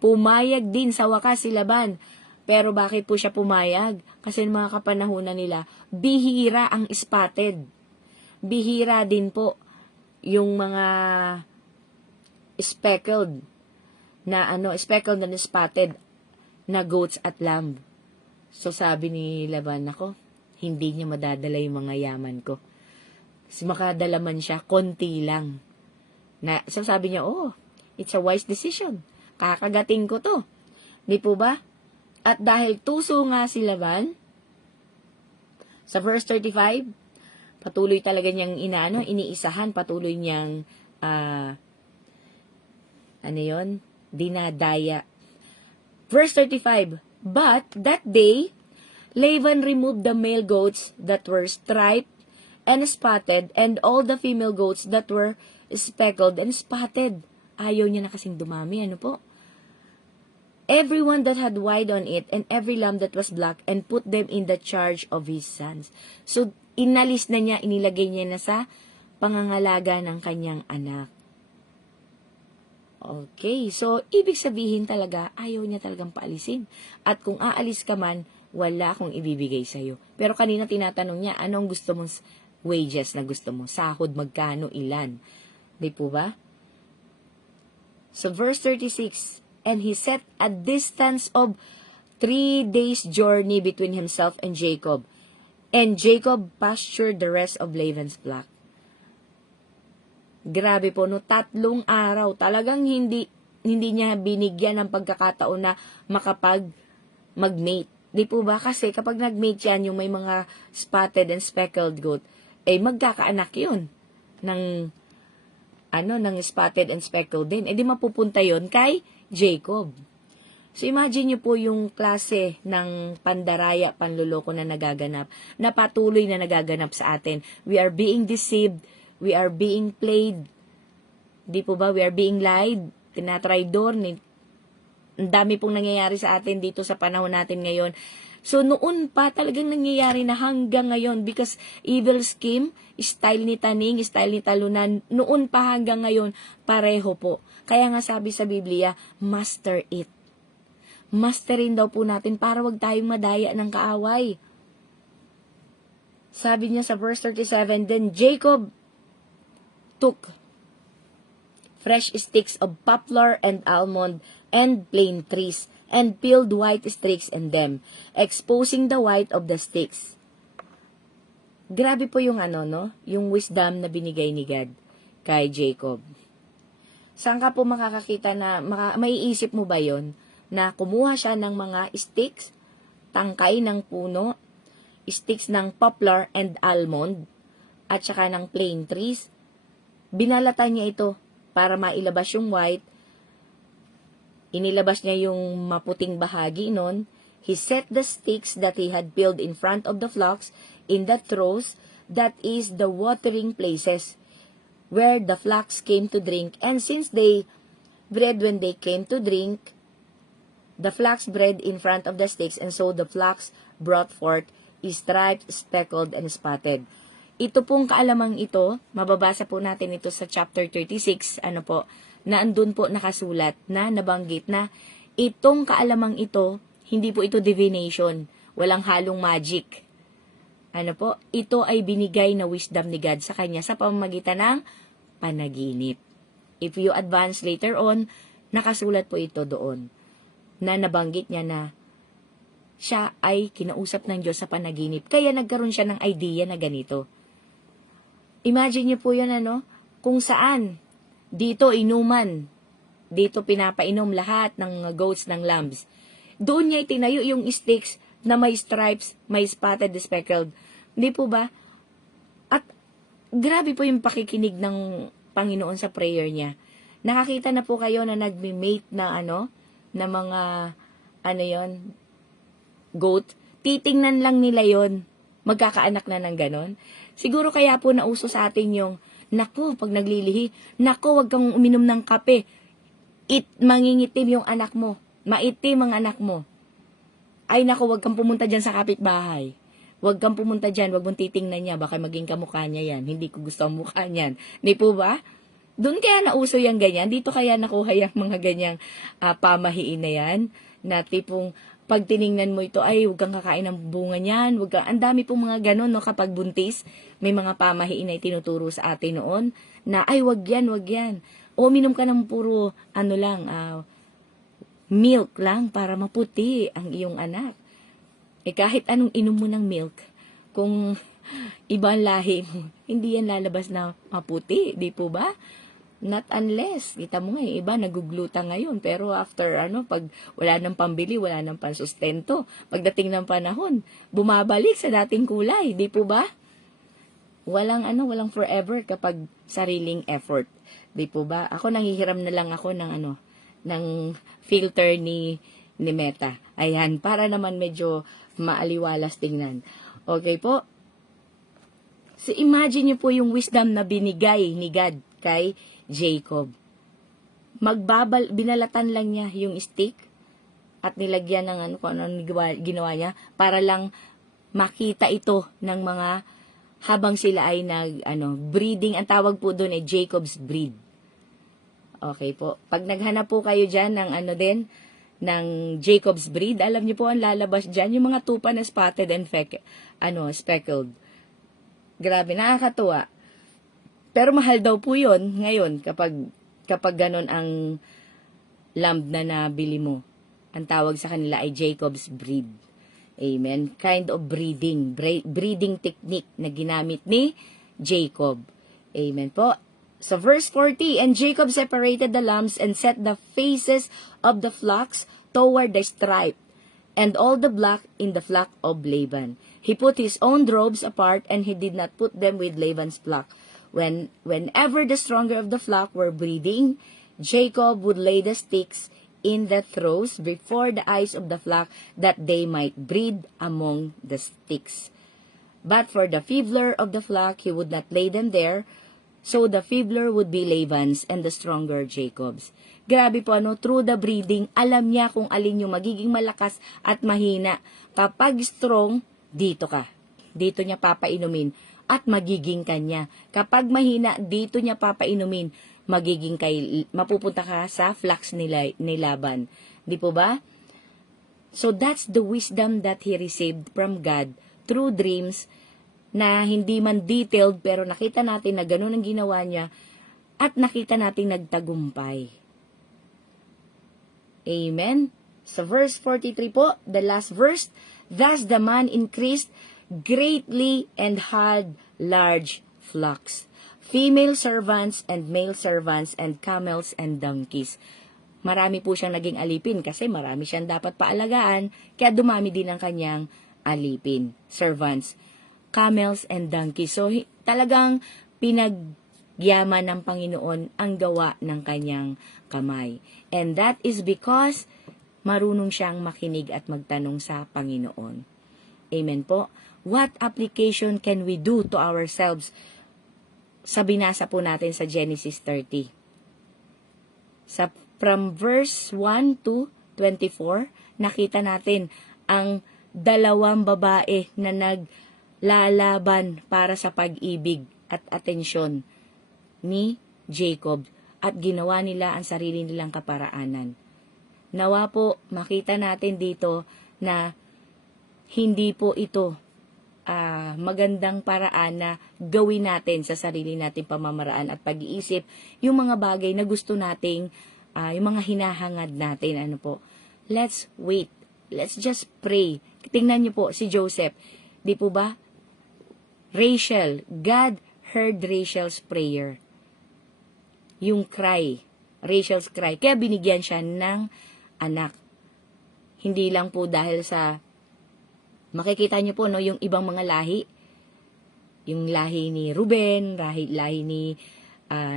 Pumayag din sa wakas si Laban. Pero bakit po siya pumayag? Kasi ng mga kapanahunan nila, bihira ang spotted. Bihira din po yung mga speckled and spotted na goats at lamb. So sabi ni Laban, ako, hindi niya madadala yung mga yaman ko. Makadala man siya, konti lang. So sabi niya, it's a wise decision. Kakagating ko to. Di po ba? At dahil tuso nga si Laban, sa verse 35, patuloy talaga niyang iniisahan, patuloy niyang, dinadaya. Verse 35, "But that day, Laban removed the male goats that were striped and spotted, and all the female goats that were speckled and spotted." Ayaw niya na kasing dumami, "Everyone that had white on it, and every lamb that was black, and put them in the charge of his sons." So, inalis na niya, inilagay niya na sa pangangalaga ng kanyang anak. Okay, so, ibig sabihin talaga, ayaw niya talagang paalisin. At kung aalis ka man, wala akong ibibigay sa'yo. Pero kanina tinatanong niya, anong gusto mong wages na gusto mo? Sahod, magkano, ilan? Di po ba? So, verse 36, "And he set a distance of 3 days' journey between himself and Jacob. And Jacob pastured the rest of Laban's flock." Grabe po, 3 araw. Talagang hindi niya binigyan ng pagkakataon na mag-mate. Di po ba? Kasi kapag nag-mate yan, yung may mga spotted and speckled goat, magkakaanak yun ng spotted and speckled din. Di mapupunta yon kay Jacob. So, imagine nyo po yung klase ng pandaraya, panluloko na nagaganap, na patuloy na nagaganap sa atin. We are being deceived, we are being played, di po ba? We are being lied, tinatraidor, ang dami pong nangyayari sa atin dito sa panahon natin ngayon. So, noon pa talagang nangyayari na hanggang ngayon because evil scheme, style ni Taning, style ni Talunan, noon pa hanggang ngayon, pareho po. Kaya nga sabi sa Biblia, master it. Masterin daw po natin para wag tayong madaya ng kaaway. Sabi niya sa verse 37, "Then Jacob took fresh sticks of poplar and almond and plane trees, and peeled white streaks in them, exposing the white of the sticks." Grabe po yung yung wisdom na binigay ni God kay Jacob. Saan ka po makakakita na, maiisip mo ba yon na kumuha siya ng mga sticks, tangkay ng puno, sticks ng poplar and almond, at saka ng plane trees. Binalatan niya ito para mailabas yung white. Inilabas niya yung maputing bahagi nun. He set the sticks that he had peeled in front of the flocks in the troughs, that is the watering places, where the flocks came to drink. And since they bred when they came to drink, the flocks bred in front of the sticks, and so the flocks brought forth striped, speckled, and spotted. Ito pong kaalamang ito, mababasa po natin ito sa chapter 36, na andun po nakasulat na nabanggit na itong kaalamang ito, hindi po ito divination, walang halong magic. Ito ay binigay na wisdom ni God sa kanya sa pamamagitan ng panaginip. If you advance later on, nakasulat po ito doon, na nabanggit niya na siya ay kinausap ng Diyos sa panaginip. Kaya nagkaroon siya ng idea na ganito. Imagine niyo po yun, kung saan dito inuman dito pinapainom lahat ng goats ng lambs. Doon niya itinayo yung sticks na may stripes, may spotted, speckled. Hindi po ba? At grabe po yung pakikinig ng Panginoon sa prayer niya. Nakakita na po kayo na nagme-mate na na mga goat. Titingnan lang nila yon, magkakaanak na ng ganon. Siguro kaya po nauso sa atin yung, naku, pag naglilihi, naku, wag kang uminom ng kape. Mangingitim yung anak mo. Maitim ang anak mo. Ay, naku, wag kang pumunta dyan sa kapitbahay. Wag kang pumunta dyan, wag mong titingnan niya, baka maging kamukha niya yan. Hindi ko gusto ang mukha niyan. Di po ba? Doon kaya nauso yung ganyan. Dito kaya nakuha yung mga ganyang pamahiin na yan. Na tipong, pag tiningnan mo ito, ay, huwag kang kakain ng bunga niyan. Ang dami pong mga ganon, no, kapag buntis. May mga pamahiin na itinuturo sa atin noon. Na, ay, wag yan, wag yan. O, minom ka ng puro, milk lang para maputi ang iyong anak. Kahit anong inom mo ng milk, kung ibang lahi mo, hindi yan lalabas na maputi, di po ba? Not unless, kita mo nga, iba nagugluta ngayon, pero after, pag wala nang pambili, wala nang pansustento, pagdating ng panahon, bumabalik sa dating kulay, di po ba? Walang forever kapag sariling effort, di po ba? Ako nanghihiram na lang ako ng filter ni Meta. Ayan, para naman medyo maaliwalas tingnan. Okay po? So, imagine niyo po yung wisdom na binigay ni God kay Jacob. Binalatan lang niya yung stick at nilagyan ng kung ano ginawa niya para lang makita ito ng mga habang sila ay breeding. Ang tawag po doon ay Jacob's breed. Okay po. Pag naghanap po kayo dyan ng Jacob's breed, alam niyo po ang lalabas dyan, yung mga tupa na spotted and speckled. Grabe, nakakatuwa. Pero mahal daw po yun ngayon kapag ganon ang lamb na nabili mo. Ang tawag sa kanila ay Jacob's breed. Amen. Kind of breeding technique na ginamit ni Jacob. Amen po. So verse 40, and Jacob separated the lambs and set the faces of the flocks toward the stripe, and all the black in the flock of Laban. He put his own robes apart, and he did not put them with Laban's flock. Whenever the stronger of the flock were breeding, Jacob would lay the sticks in the throws before the eyes of the flock, that they might breed among the sticks. But for the feebler of the flock, he would not lay them there, so the feebler would be Laban's and the stronger Jacob's. Grabe po, through the breeding, alam niya kung alin yung magiging malakas at mahina. Kapag strong, dito ka. Dito niya papainumin at magiging kanya. Kapag mahina, dito niya papainumin, mapupunta ka sa flocks ni Laban. Di po ba? So that's the wisdom that he received from God through dreams, na hindi man detailed, pero nakita natin na ganun ang ginawa niya at nakita natin nagtagumpay. Amen? So verse 43 po, the last verse, thus the man increased greatly and had large flocks, female servants and male servants and camels and donkeys. Marami po siyang naging alipin kasi marami siyang dapat paalagaan, kaya dumami din ang kanyang alipin, servants, camels and donkeys. So, talagang pinagyaman ng Panginoon ang gawa ng kanyang kamay. And that is because marunong siyang makinig at magtanong sa Panginoon. Amen po. What application can we do to ourselves sa binasa po natin sa Genesis 30? From verse 1 to 24, nakita natin ang dalawang babae na naglalaban para sa pag-ibig at atensyon ni Jacob, at ginawa nila ang sarili nilang kaparaanan. Nawa po makita natin dito na hindi po ito magandang paraan na gawin natin sa sarili nating pamamaraan at pag-iisip yung mga bagay na gusto nating, yung mga hinahangad natin. Let's wait. Let's just pray. Tingnan niyo po si Joseph. Di po ba? Rachel, God heard Rachel's prayer. Yung cry Rachel's cry. Kaya binigyan siya ng anak. Hindi lang po dahil sa, makikita niyo po, no, yung ibang mga lahi. Yung lahi ni Ruben, lahi ni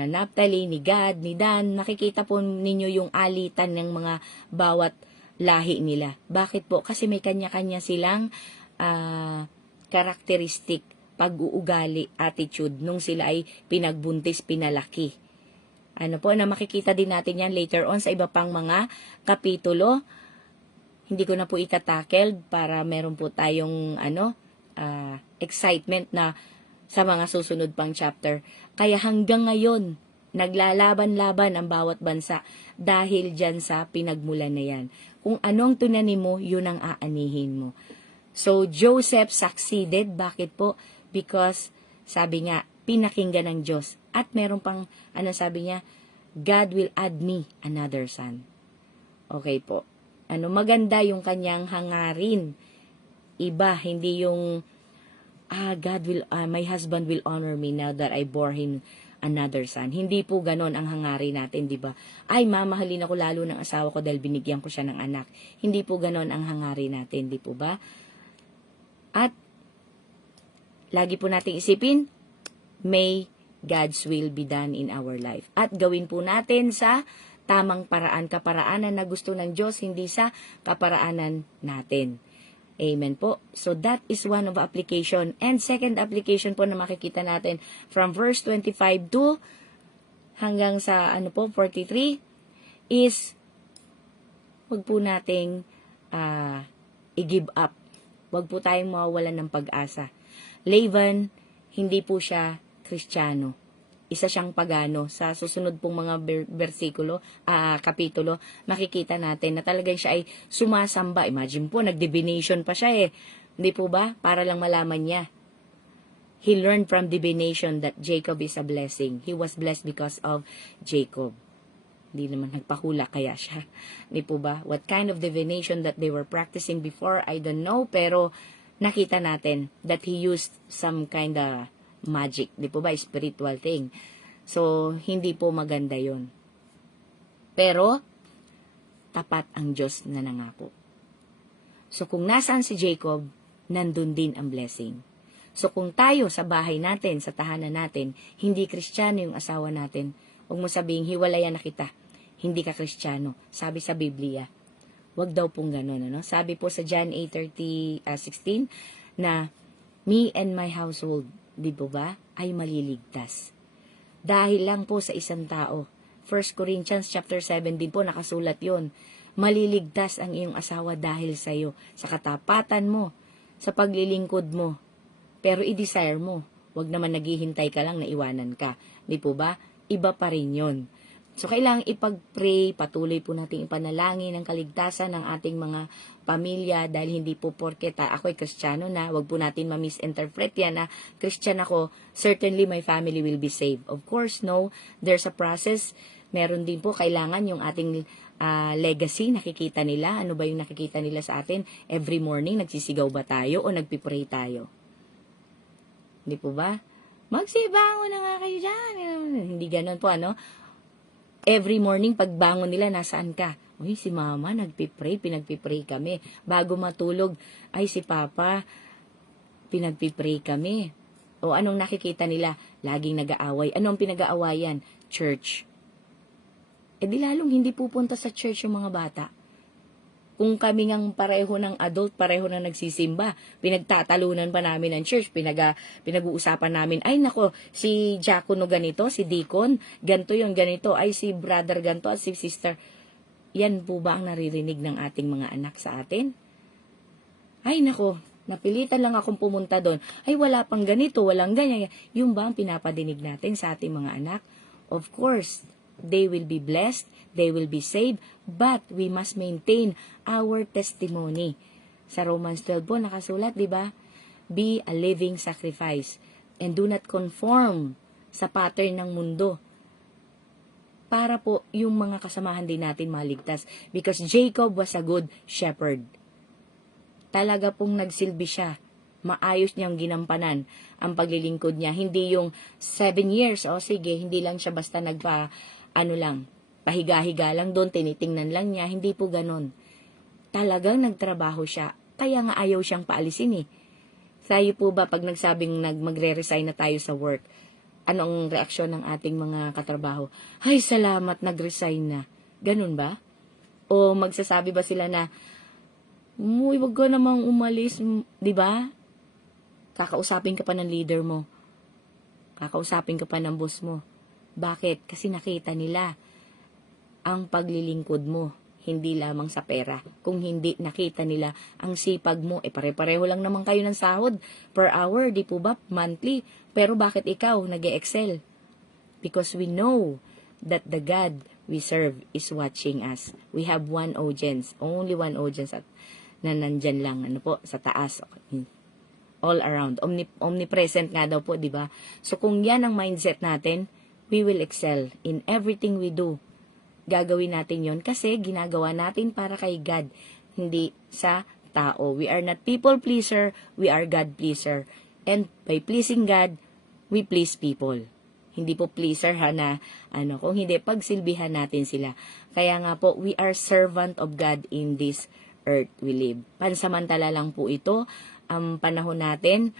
Naphtali, ni Gad, ni Dan. Nakikita po ninyo yung alitan ng mga bawat lahi nila. Bakit po? Kasi may kanya-kanya silang karakteristik, pag-uugali, attitude, nung sila ay pinagbuntis, pinalaki. Ano po, na makikita din natin yan later on sa iba pang mga kapitulo. Hindi ko na po itatakel para meron po tayong excitement na sa mga susunod pang chapter. Kaya hanggang ngayon, naglalaban-laban ang bawat bansa dahil dyan sa pinagmulan na yan. Kung anong tunanim mo, yun ang aanihin mo. So, Joseph succeeded. Bakit po? Because, sabi nga, pinakinggan ng Diyos. At meron pang, sabi niya, God will add me another son. Okay po. Maganda yung kanyang hangarin. Iba, hindi yung, my husband will honor me now that I bore him another son. Hindi po ganon ang hangarin natin, di ba? Ay, mamahalin ako lalo ng asawa ko dahil binigyan ko siya ng anak. Hindi po ganon ang hangarin natin, di po ba? At, lagi po nating isipin, may God's will be done in our life. At gawin po natin sa tamang paraan, kaparaanan na gusto ng Diyos, hindi sa kaparaanan natin. Amen po. So that is one of application. And second application po na makikita natin from verse 25 to hanggang sa 43 is wag po nating i-give up. Wag po tayong mawawalan ng pag-asa. Laban, hindi po siya Kristiyano. Isa siyang pagano. Sa susunod pong mga kapitulo, makikita natin na talagang siya ay sumasamba. Imagine po, nag-divination pa siya eh. Hindi po ba? Para lang malaman niya. He learned from divination that Jacob is a blessing. He was blessed because of Jacob. Hindi naman nagpahula kaya siya. Hindi po ba? What kind of divination that they were practicing before, I don't know. Pero nakita natin that he used some kind of magic. Di po ba? Spiritual thing. So, hindi po maganda yon. Pero, tapat ang Diyos na nangako. So, kung nasaan si Jacob, nandun din ang blessing. So, kung tayo sa bahay natin, sa tahanan natin, hindi Kristiyano yung asawa natin, huwag mo sabihing, hiwalayan na kita. Hindi ka Kristiyano. Sabi sa Biblia. Huwag daw pong ganun. Sabi po sa John 8:16 na, me and my household, di po ba, ay maliligtas. Dahil lang po sa isang tao. 1 Corinthians chapter 7 din po nakasulat yon. Maliligtas ang iyong asawa dahil sa iyo, sa katapatan mo, sa paglilingkod mo. Pero i-desire mo. Huwag naman naghihintay ka lang na iwanan ka. Di po ba? Iba pa rin yon. So, kailangang ipag-pray, patuloy po natin ipanalangin ang kaligtasan ng ating mga pamilya dahil hindi po porket ako ay Kristiyano na, wag po natin ma-misinterpret yan na Christian ako, certainly my family will be saved. Of course, no, there's a process. Meron din po kailangan yung ating legacy, nakikita nila. Ano ba yung nakikita nila sa atin? Every morning, nagsisigaw ba tayo o nagpipray tayo? Hindi po ba? Magsibangon na nga kayo dyan. Hindi ganun po, Every morning, pagbangon nila, nasaan ka? Uy, si mama, nagpipray, pinagpipray kami. Bago matulog, ay si papa, pinagpipray kami. O anong nakikita nila? Laging nag-aaway. Anong pinag-aawayan? Church. E di lalong hindi pupunta sa church yung mga bata. Kung kami ngang pareho ng adult, pareho na nagsisimba, pinagtatalunan pa namin ng church, pinag-uusapan namin, ay nako, si Diakono ganito, si Deacon, ganito yun, ganito, ay si brother ganito, at si sister. Yan po ba ang naririnig ng ating mga anak sa atin? Ay nako, napilitan lang akong pumunta doon. Ay wala pang ganito, walang ganyan. Yung ba ang pinapadinig natin sa ating mga anak? Of course, they will be blessed, they will be saved, but we must maintain our testimony. Sa Romans 12 po nakasulat, di ba? Be a living sacrifice and do not conform sa pattern ng mundo. Para po yung mga kasamahan din natin maligtas. Because Jacob was a good shepherd. Talaga pong nagsilbi siya. Maayos niyang ginampanan ang paglilingkod niya. Hindi yung 7 years, sige, hindi lang siya basta pahiga-higa lang doon, tinitingnan lang niya. Hindi po ganon. Talagang nagtrabaho siya. Kaya nga ayaw siyang paalisin eh. Tayo po ba pag nagsabing magre-resign na tayo sa work, anong reaksyon ng ating mga katrabaho? Ay, salamat, nag-resign na. Ganun ba? O magsasabi ba sila na, uy, wag ka namang umalis, di ba? Kakausapin ka pa ng leader mo. Kakausapin ka pa ng boss mo. Bakit? Kasi nakita nila ang paglilingkod mo, hindi lamang sa pera. Kung hindi nakita nila ang sipag mo, pare-pareho lang naman kayo ng sahod per hour, di po ba? Monthly. Pero bakit ikaw nag-e-excel? Because we know that the God we serve is watching us. We have one audience, only one audience na nandyan lang, sa taas. All around. Omnipresent nga daw po, di ba? So kung yan ang mindset natin, we will excel in everything we do. Gagawin natin yon kasi ginagawa natin para kay God, hindi sa tao. We are not people pleaser, we are God pleaser. And by pleasing God, we please people. Hindi po pleaser na kung hindi pagsilbihan natin sila. Kaya nga po, we are servant of God in this earth we live. Pansamantala lang po ito. Ang panahon natin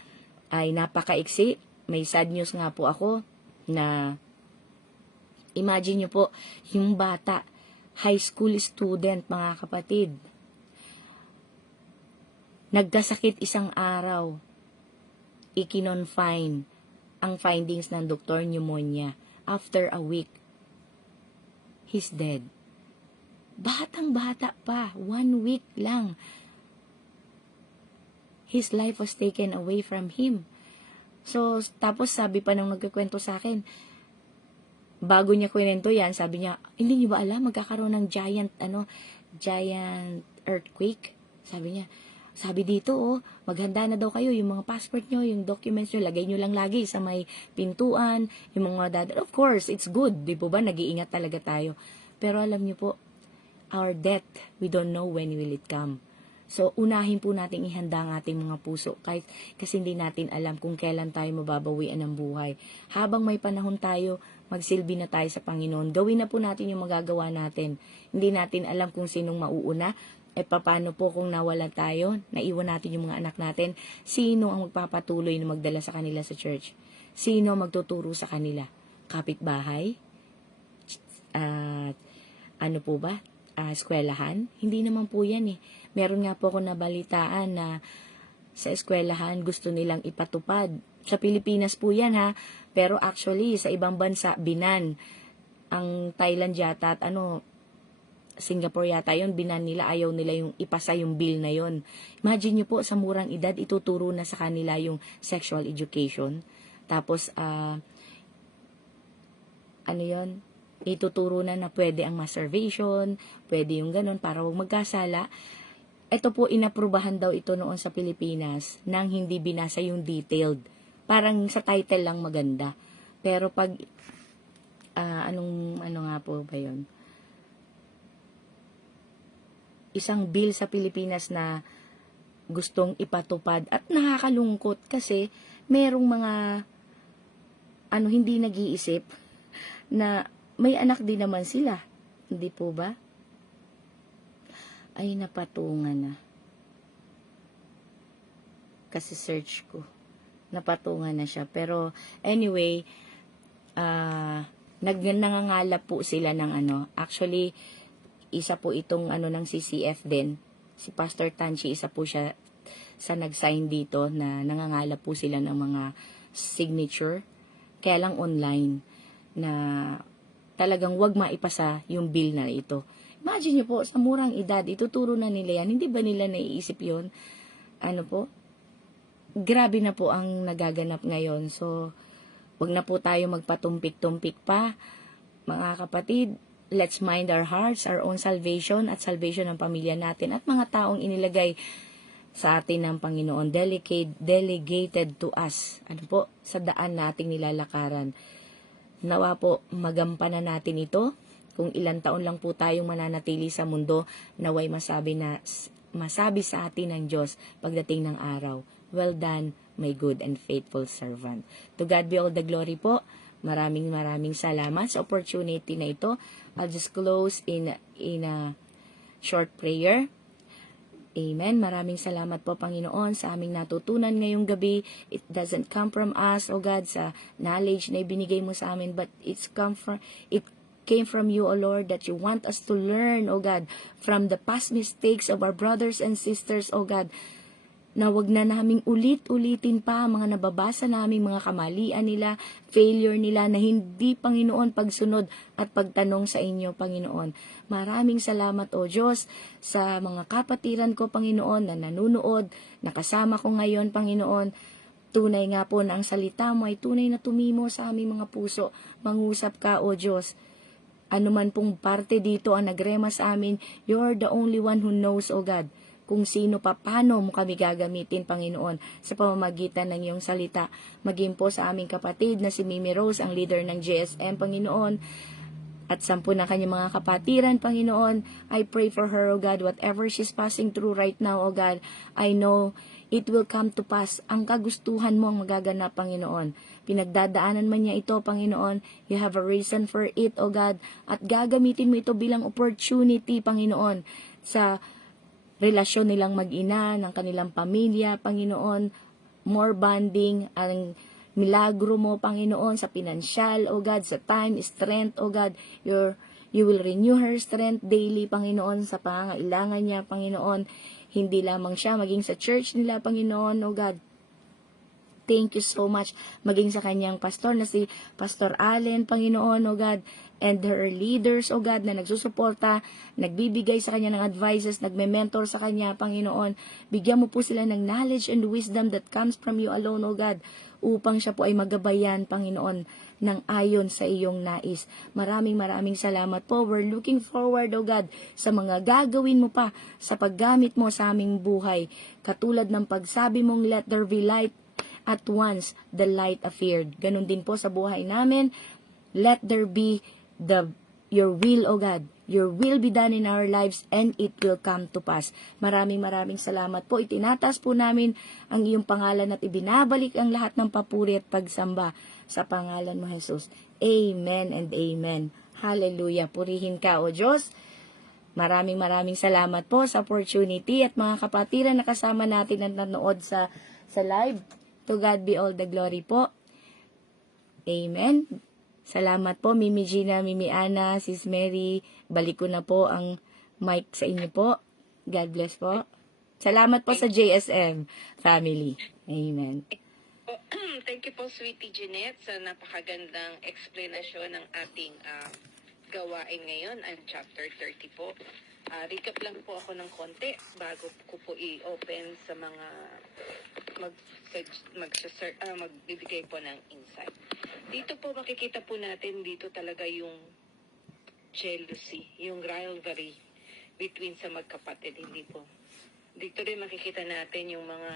ay napakaiksi. May sad news nga po ako na imagine nyo po, yung bata, high school student, mga kapatid, nagkasakit isang araw, ikinonfine, ang findings ng doktor, pneumonia. After a week, he's dead. Batang-bata pa, 1 week lang. His life was taken away from him. So, tapos sabi pa nung nagkikwento sa akin, bago niya kwento yan, sabi niya, hindi niyo ba alam, magkakaroon ng giant earthquake? Sabi dito, maghanda na daw kayo, yung mga passport nyo, yung documents nyo, lagay nyo lang lagi sa may pintuan, yung mga Of course, it's good, di po ba? Nag-iingat talaga tayo. Pero alam niyo po, our death, we don't know when will it come. So, unahin po natin ihanda ang ating mga puso kasi hindi natin alam kung kailan tayo mababawian ng buhay. Habang may panahon tayo, magsilbi na tayo sa Panginoon. Gawin na po natin yung magagawa natin. Hindi natin alam kung sinong mauuna. Paano po kung nawala tayo, naiwan natin yung mga anak natin, sino ang magpapatuloy na magdala sa kanila sa church? Sino ang magtuturo sa kanila? Kapitbahay? Ano po ba? Eskwelahan? Hindi naman po yan eh. Meron nga po ako nabalitaan na sa eskwelahan gusto nilang ipatupad. Sa Pilipinas po yan ha. Pero actually, sa ibang bansa, binan. Ang Thailand yata at Singapore yata yun, binan nila, ayaw nila yung ipasa yung bill na yun. Imagine nyo po, sa murang edad, ituturo na sa kanila yung sexual education. Tapos, ituturo na pwede ang masturbation, pwede yung ganun, para huwag magkasala. Ito po, inaprubahan daw ito noon sa Pilipinas nang hindi binasa yung detailed. Parang sa title lang maganda. Pero pag, ano nga po ba yun? Isang bill sa Pilipinas na gustong ipatupad at nakakalungkot kasi merong mga, hindi nag-iisip na may anak din naman sila. Hindi po ba? Ay, napatungan na. Kasi search ko. Napatungan na siya. Pero, anyway, nangangalap po sila ng Actually, isa po itong ng CCF din. Si Pastor Tanchi, isa po siya sa nag-sign dito na nangangalap po sila ng mga signature. Kaya lang online na talagang wag maipasa yung bill na ito. Imagine nyo po, sa murang edad, ituturo na nila yan. Hindi ba nila naiisip yun? Grabe na po ang nagaganap ngayon. So, wag na po tayo magpatumpik-tumpik pa. Mga kapatid, let's mind our hearts, our own salvation at salvation ng pamilya natin at mga taong inilagay sa atin ng Panginoon. Delegated to us. Sa daan nating nilalakaran. Nawa po, magampanan natin ito. Kung ilang taon lang po tayong mananatili sa mundo, naway masabi sa atin ng Diyos pagdating ng araw, well done, my good and faithful servant. To God be all the glory po. Maraming salamat sa opportunity na ito. I'll just close in a short prayer. Amen. Maraming salamat po, Panginoon, sa aming natutunan ngayong gabi. It doesn't come from us, O God, sa knowledge na ibinigay mo sa amin, but it came from you, O Lord, that you want us to learn, O God, from the past mistakes of our brothers and sisters, O God, na wag na naming ulit-ulitin pa mga nababasa naming mga kamalian nila, failure nila, na hindi, Panginoon, pagsunod at pagtanong sa inyo, Panginoon. Maraming salamat, O Diyos, sa mga kapatiran ko, Panginoon, na nanunood, nakasama ko ngayon, Panginoon. Tunay nga po na ang salita mo ay tunay na tumimo sa aming mga puso. Mangusap ka, O Diyos. Ano man pong parte dito ang nagrema sa amin, you're the only one who knows, O God, kung sino pa, paano mo kami gagamitin, Panginoon, sa pamamagitan ng iyong salita. Maging po sa aming kapatid na si Mimi Rose, ang leader ng GSM, Panginoon, at 10 na kanyang mga kapatiran, Panginoon. I pray for her, O God, whatever she's passing through right now, O God, I know it will come to pass. Ang kagustuhan mo ang magaganap, Panginoon. Pinagdadaanan man niya ito, Panginoon, you have a reason for it, O God, at gagamitin mo ito bilang opportunity, Panginoon, sa relasyon nilang mag-ina, ng kanilang pamilya, Panginoon, more bonding, ang milagro mo, Panginoon, sa pinansyal, O God, sa time, strength, O God, you will renew her strength daily, Panginoon, sa pangangailangan niya, Panginoon, hindi lamang siya, maging sa church nila, Panginoon, O God. Thank you so much. Maging sa kanyang pastor na si Pastor Allen, Panginoon, O God, and her leaders, O God, na nagsusuporta, nagbibigay sa kanya ng advices, nagme-mentor sa kanya, Panginoon. Bigyan mo po sila ng knowledge and wisdom that comes from you alone, O God, upang siya po ay magabayan, Panginoon, ng ayon sa iyong nais. Maraming salamat po. We're looking forward, O God, sa mga gagawin mo pa sa paggamit mo sa aming buhay. Katulad ng pagsabi mong, let there be light. At once, the light appeared. Ganun din po sa buhay namin. Let there be your will, O God. Your will be done in our lives and it will come to pass. Maraming salamat po. Itinatas po namin ang iyong pangalan at ibinabalik ang lahat ng papuri at pagsamba sa pangalan mo, Jesus. Amen and amen. Hallelujah. Purihin ka, O Diyos. Maraming salamat po sa opportunity at mga kapatiran na kasama natin na nanood sa live. To God be all the glory po. Amen. Salamat po, Mimi Gina, Mimi Ana, Sis Mary. Balik ko na po ang mic sa inyo po. God bless po. Salamat po sa JSM family. Amen. Thank you po, Sweetie Jeanette, sa napakagandang explanation ng ating gawain ngayon, ang chapter 30 po. Recap lang po ako ng konti bago ko po i-open sa mga magbibigay po ng insight. Dito po makikita po natin dito talaga yung jealousy, yung rivalry between sa magkapatid, hindi po. Dito rin makikita natin yung mga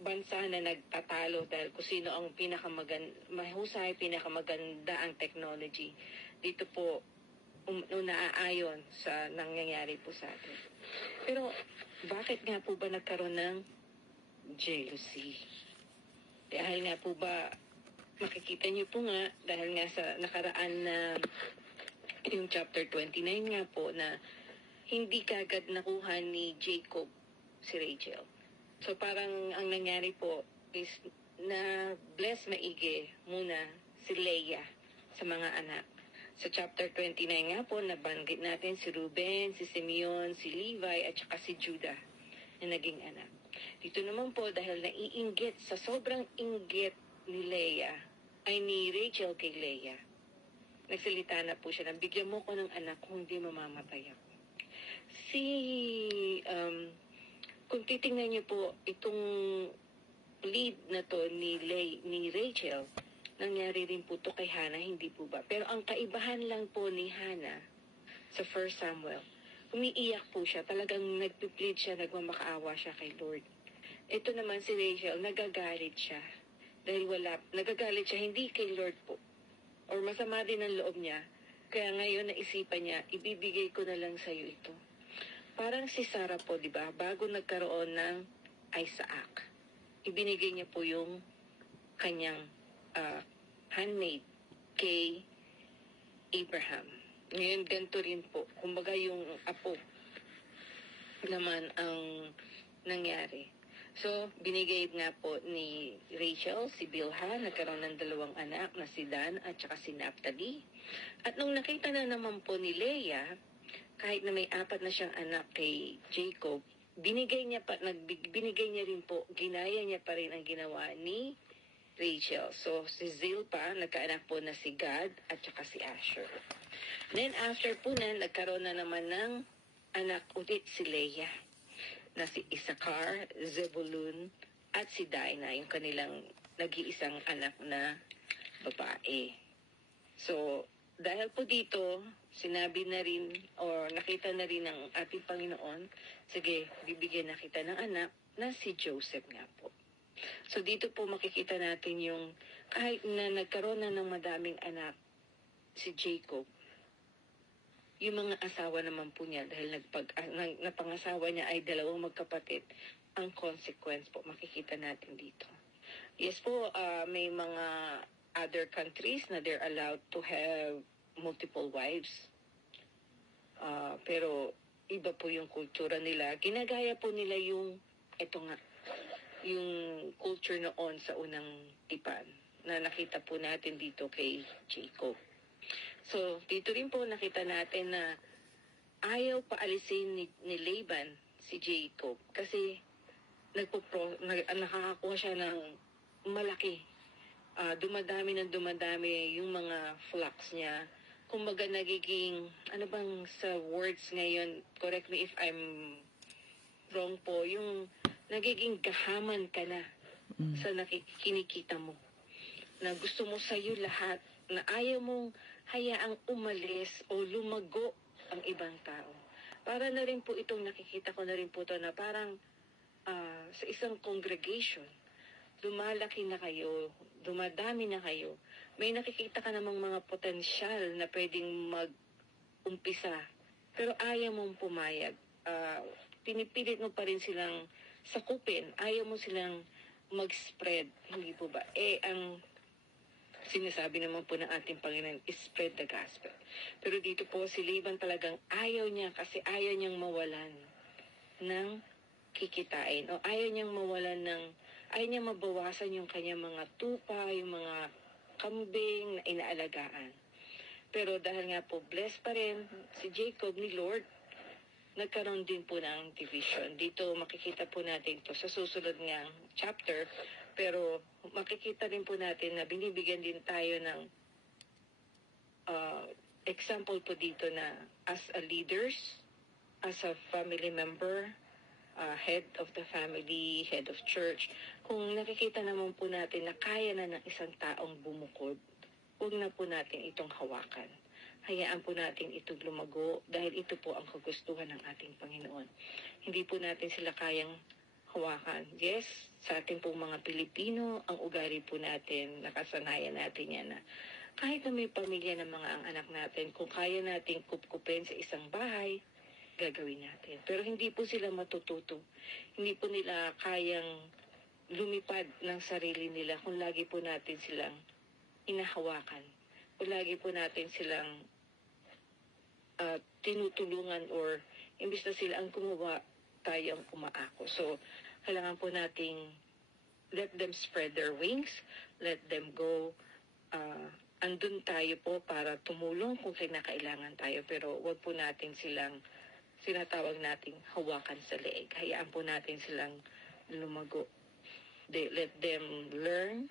bansa na nagtatalo dahil kung sino ang mahusay, pinakamaganda ang technology. Dito po naaayon sa nangyayari po sa atin. Pero bakit nga po ba nagkaroon ng jealousy? Dahil nga po ba, makikita niyo po nga, dahil nga sa nakaraan na yung chapter 29 nga po, na hindi kagad nakuha ni Jacob si Rachel. So parang ang nangyari po is na bless maigi muna si Leah sa mga anak. Sa chapter 29 nga po, nabanggit natin si Ruben, si Simeon, si Levi, at saka si Judah na naging anak. Dito naman po, dahil naiinggit, sa sobrang inggit ni Rachel kay Leah, nagsalita na po siya, bigyan mo ko ng anak kung hindi mamamatay ako. Kung titingnan niyo po, itong lead na to ni Rachel, nangyari rin po to kay Hannah, hindi po ba? Pero ang kaibahan lang po ni Hannah sa 1 Samuel, umiiyak po siya, talagang nagpiplead siya, nagmamakaawa siya kay Lord. Ito naman si Rachel, nagagalit siya. Nagagalit siya hindi kay Lord po. Or masama din ang loob niya. Kaya ngayon naisipan niya, ibibigay ko na lang sa iyo ito. Parang si Sarah po, di ba? Bago nagkaroon ng Isaac, ibinigay niya po yung kanyang handmaid kay Abraham. Ngayon, ganito rin po. Kumbaga yung apo naman ang nangyari. So, binigay nga po ni Rachel, si Bilha, nagkaroon ng 2 anak na si Dan at saka si Naphtali. At nung nakita na naman po ni Leah, kahit na may 4 na siyang anak kay Jacob, binigay niya rin po, ginaya niya pa rin ang ginawa ni Rachel. So, si Zilpah, nagkaanak po na si Gad at saka si Asher. Then, after po na, nagkaroon na naman ng anak ulit si Leah, na si Issachar, Zebulun, at si Dinah, yung kanilang nag-iisang anak na babae. So, dahil po dito, sinabi na rin, or nakita na rin ng ating Panginoon, sige, bibigyan na kita ng anak na si Joseph nga po. So, dito po makikita natin yung, kahit na nagkaroon na ng madaming anak si Jacob, yung mga asawa naman po niya, dahil napangasawa niya ay 2 magkapatid, ang consequence po, makikita natin dito. Yes po, may mga other countries na they're allowed to have multiple wives. Pero iba po yung kultura nila. Ginagaya po nila yung culture noon sa unang tipan na nakita po natin dito kay Jacob. So, dito rin po nakita natin na ayaw paalisin ni Laban si Jacob kasi nakakakuha siya ng malaki. Dumadami yung mga flocks niya. Kumbaga nagiging, ano bang sa words ngayon, correct me if I'm wrong po, yung nagiging gahaman ka na sa kinikita mo. Na gusto mo sa'yo lahat, na ayaw mong hayaang umalis o lumago ang ibang tao. Para na rin po itong nakikita ko na rin po ito na parang sa isang congregation, lumalaki na kayo, dumadami na kayo, may nakikita ka namang mga potensyal na pwedeng mag-umpisa, pero ayaw mong pumayag. Pinipilit mo pa rin silang sakupin, ayaw mo silang mag-spread, hindi po ba? Ang sinasabi naman po ng ating Panginoon is spread the gospel. Pero dito po si Laban talagang ayaw niya kasi ayaw niyang mawalan ng kikitain o ayaw niyang mabawasan yung kanyang mga tupa, yung mga kambing na inaalagaan. Pero dahil nga po blessed pa rin si Jacob ni Lord, nagkaroon din po ng division. Dito makikita po natin to sa susunod nga chapter, pero makikita rin po natin na binibigyan din tayo ng example po dito na as a leaders, as a family member, head of the family, head of church, kung nakikita naman po natin na kaya na ng isang taong bumukod, huwag na po natin itong hawakan. Hayaan po natin itong lumago dahil ito po ang kagustuhan ng ating Panginoon. Hindi po natin sila kayang hawakan. Yes, sa ating pong mga Pilipino, ang ugali po natin, nakasanayan natin yan na kahit na may pamilya ng mga ang anak natin, kung kaya nating kupkupin sa isang bahay, gagawin natin. Pero hindi po sila matututo. Hindi po nila kayang lumipad ng sarili nila kung lagi po natin silang inahawakan. Kung lagi po natin silang tinutulungan or imbis na sila ang gumawa, tayo ang umaako. So, kailangan po nating let them spread their wings, let them go. Andun tayo po para tumulong kung kinakailangan tayo, pero wag po natin silang sinatawag nating hawakan sa leeg. Hayaan po natin silang lumago. Let them learn,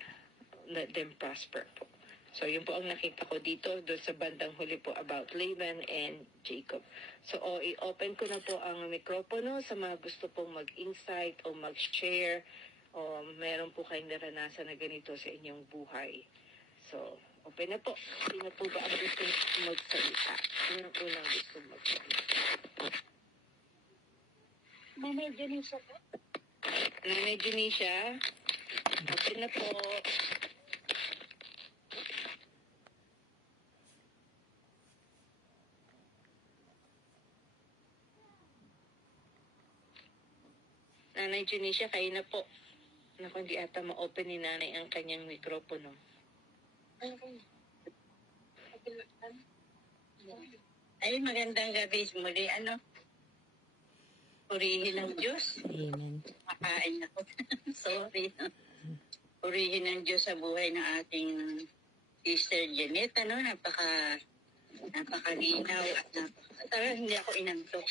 let them prosper po. So, yun po ang nakita ko dito, doon sa bandang huli po about Laban and Jacob. So, i-open ko na po ang mikropono sa mga gusto pong mag-insight o mag-share o meron po kayong naranasan na ganito sa inyong buhay. So, open na po. Sino po ba ang gusto magsalita? Sino ang unang gusto magsalita? Nanay Janisha po. Nanay Janisha, open na po. Nanay Janisha, kayo na po. Naku, hindi ata ma-open ni nanay ang kanyang mikropono. Okay. Ay, magandang gabi muli. Purihin ng Diyos. Amen. Makain ako. Sorry. Purihin ng Diyos sa buhay ng ating Sister Janet. Napakalinaw at talagang hindi ako inantok.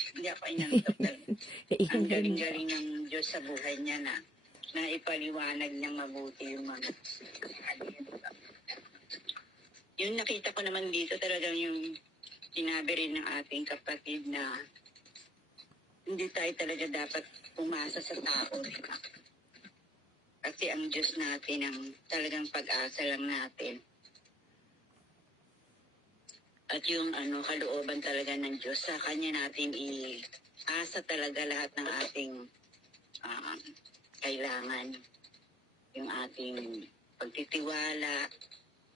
Ang galing-galing ng Diyos sa buhay niya na ipaliwanag niyang mabuti yung mga yung nakita ko naman dito talagang yung sinabi rin ng ating kapatid na hindi tayo talaga dapat umasa sa tao. Kasi ang Diyos natin ang talagang pag-asa lang natin. At yung kalooban talaga ng Diyos, sa Kanya natin i-asa talaga lahat ng ating kailangan. Yung ating pagtitiwala,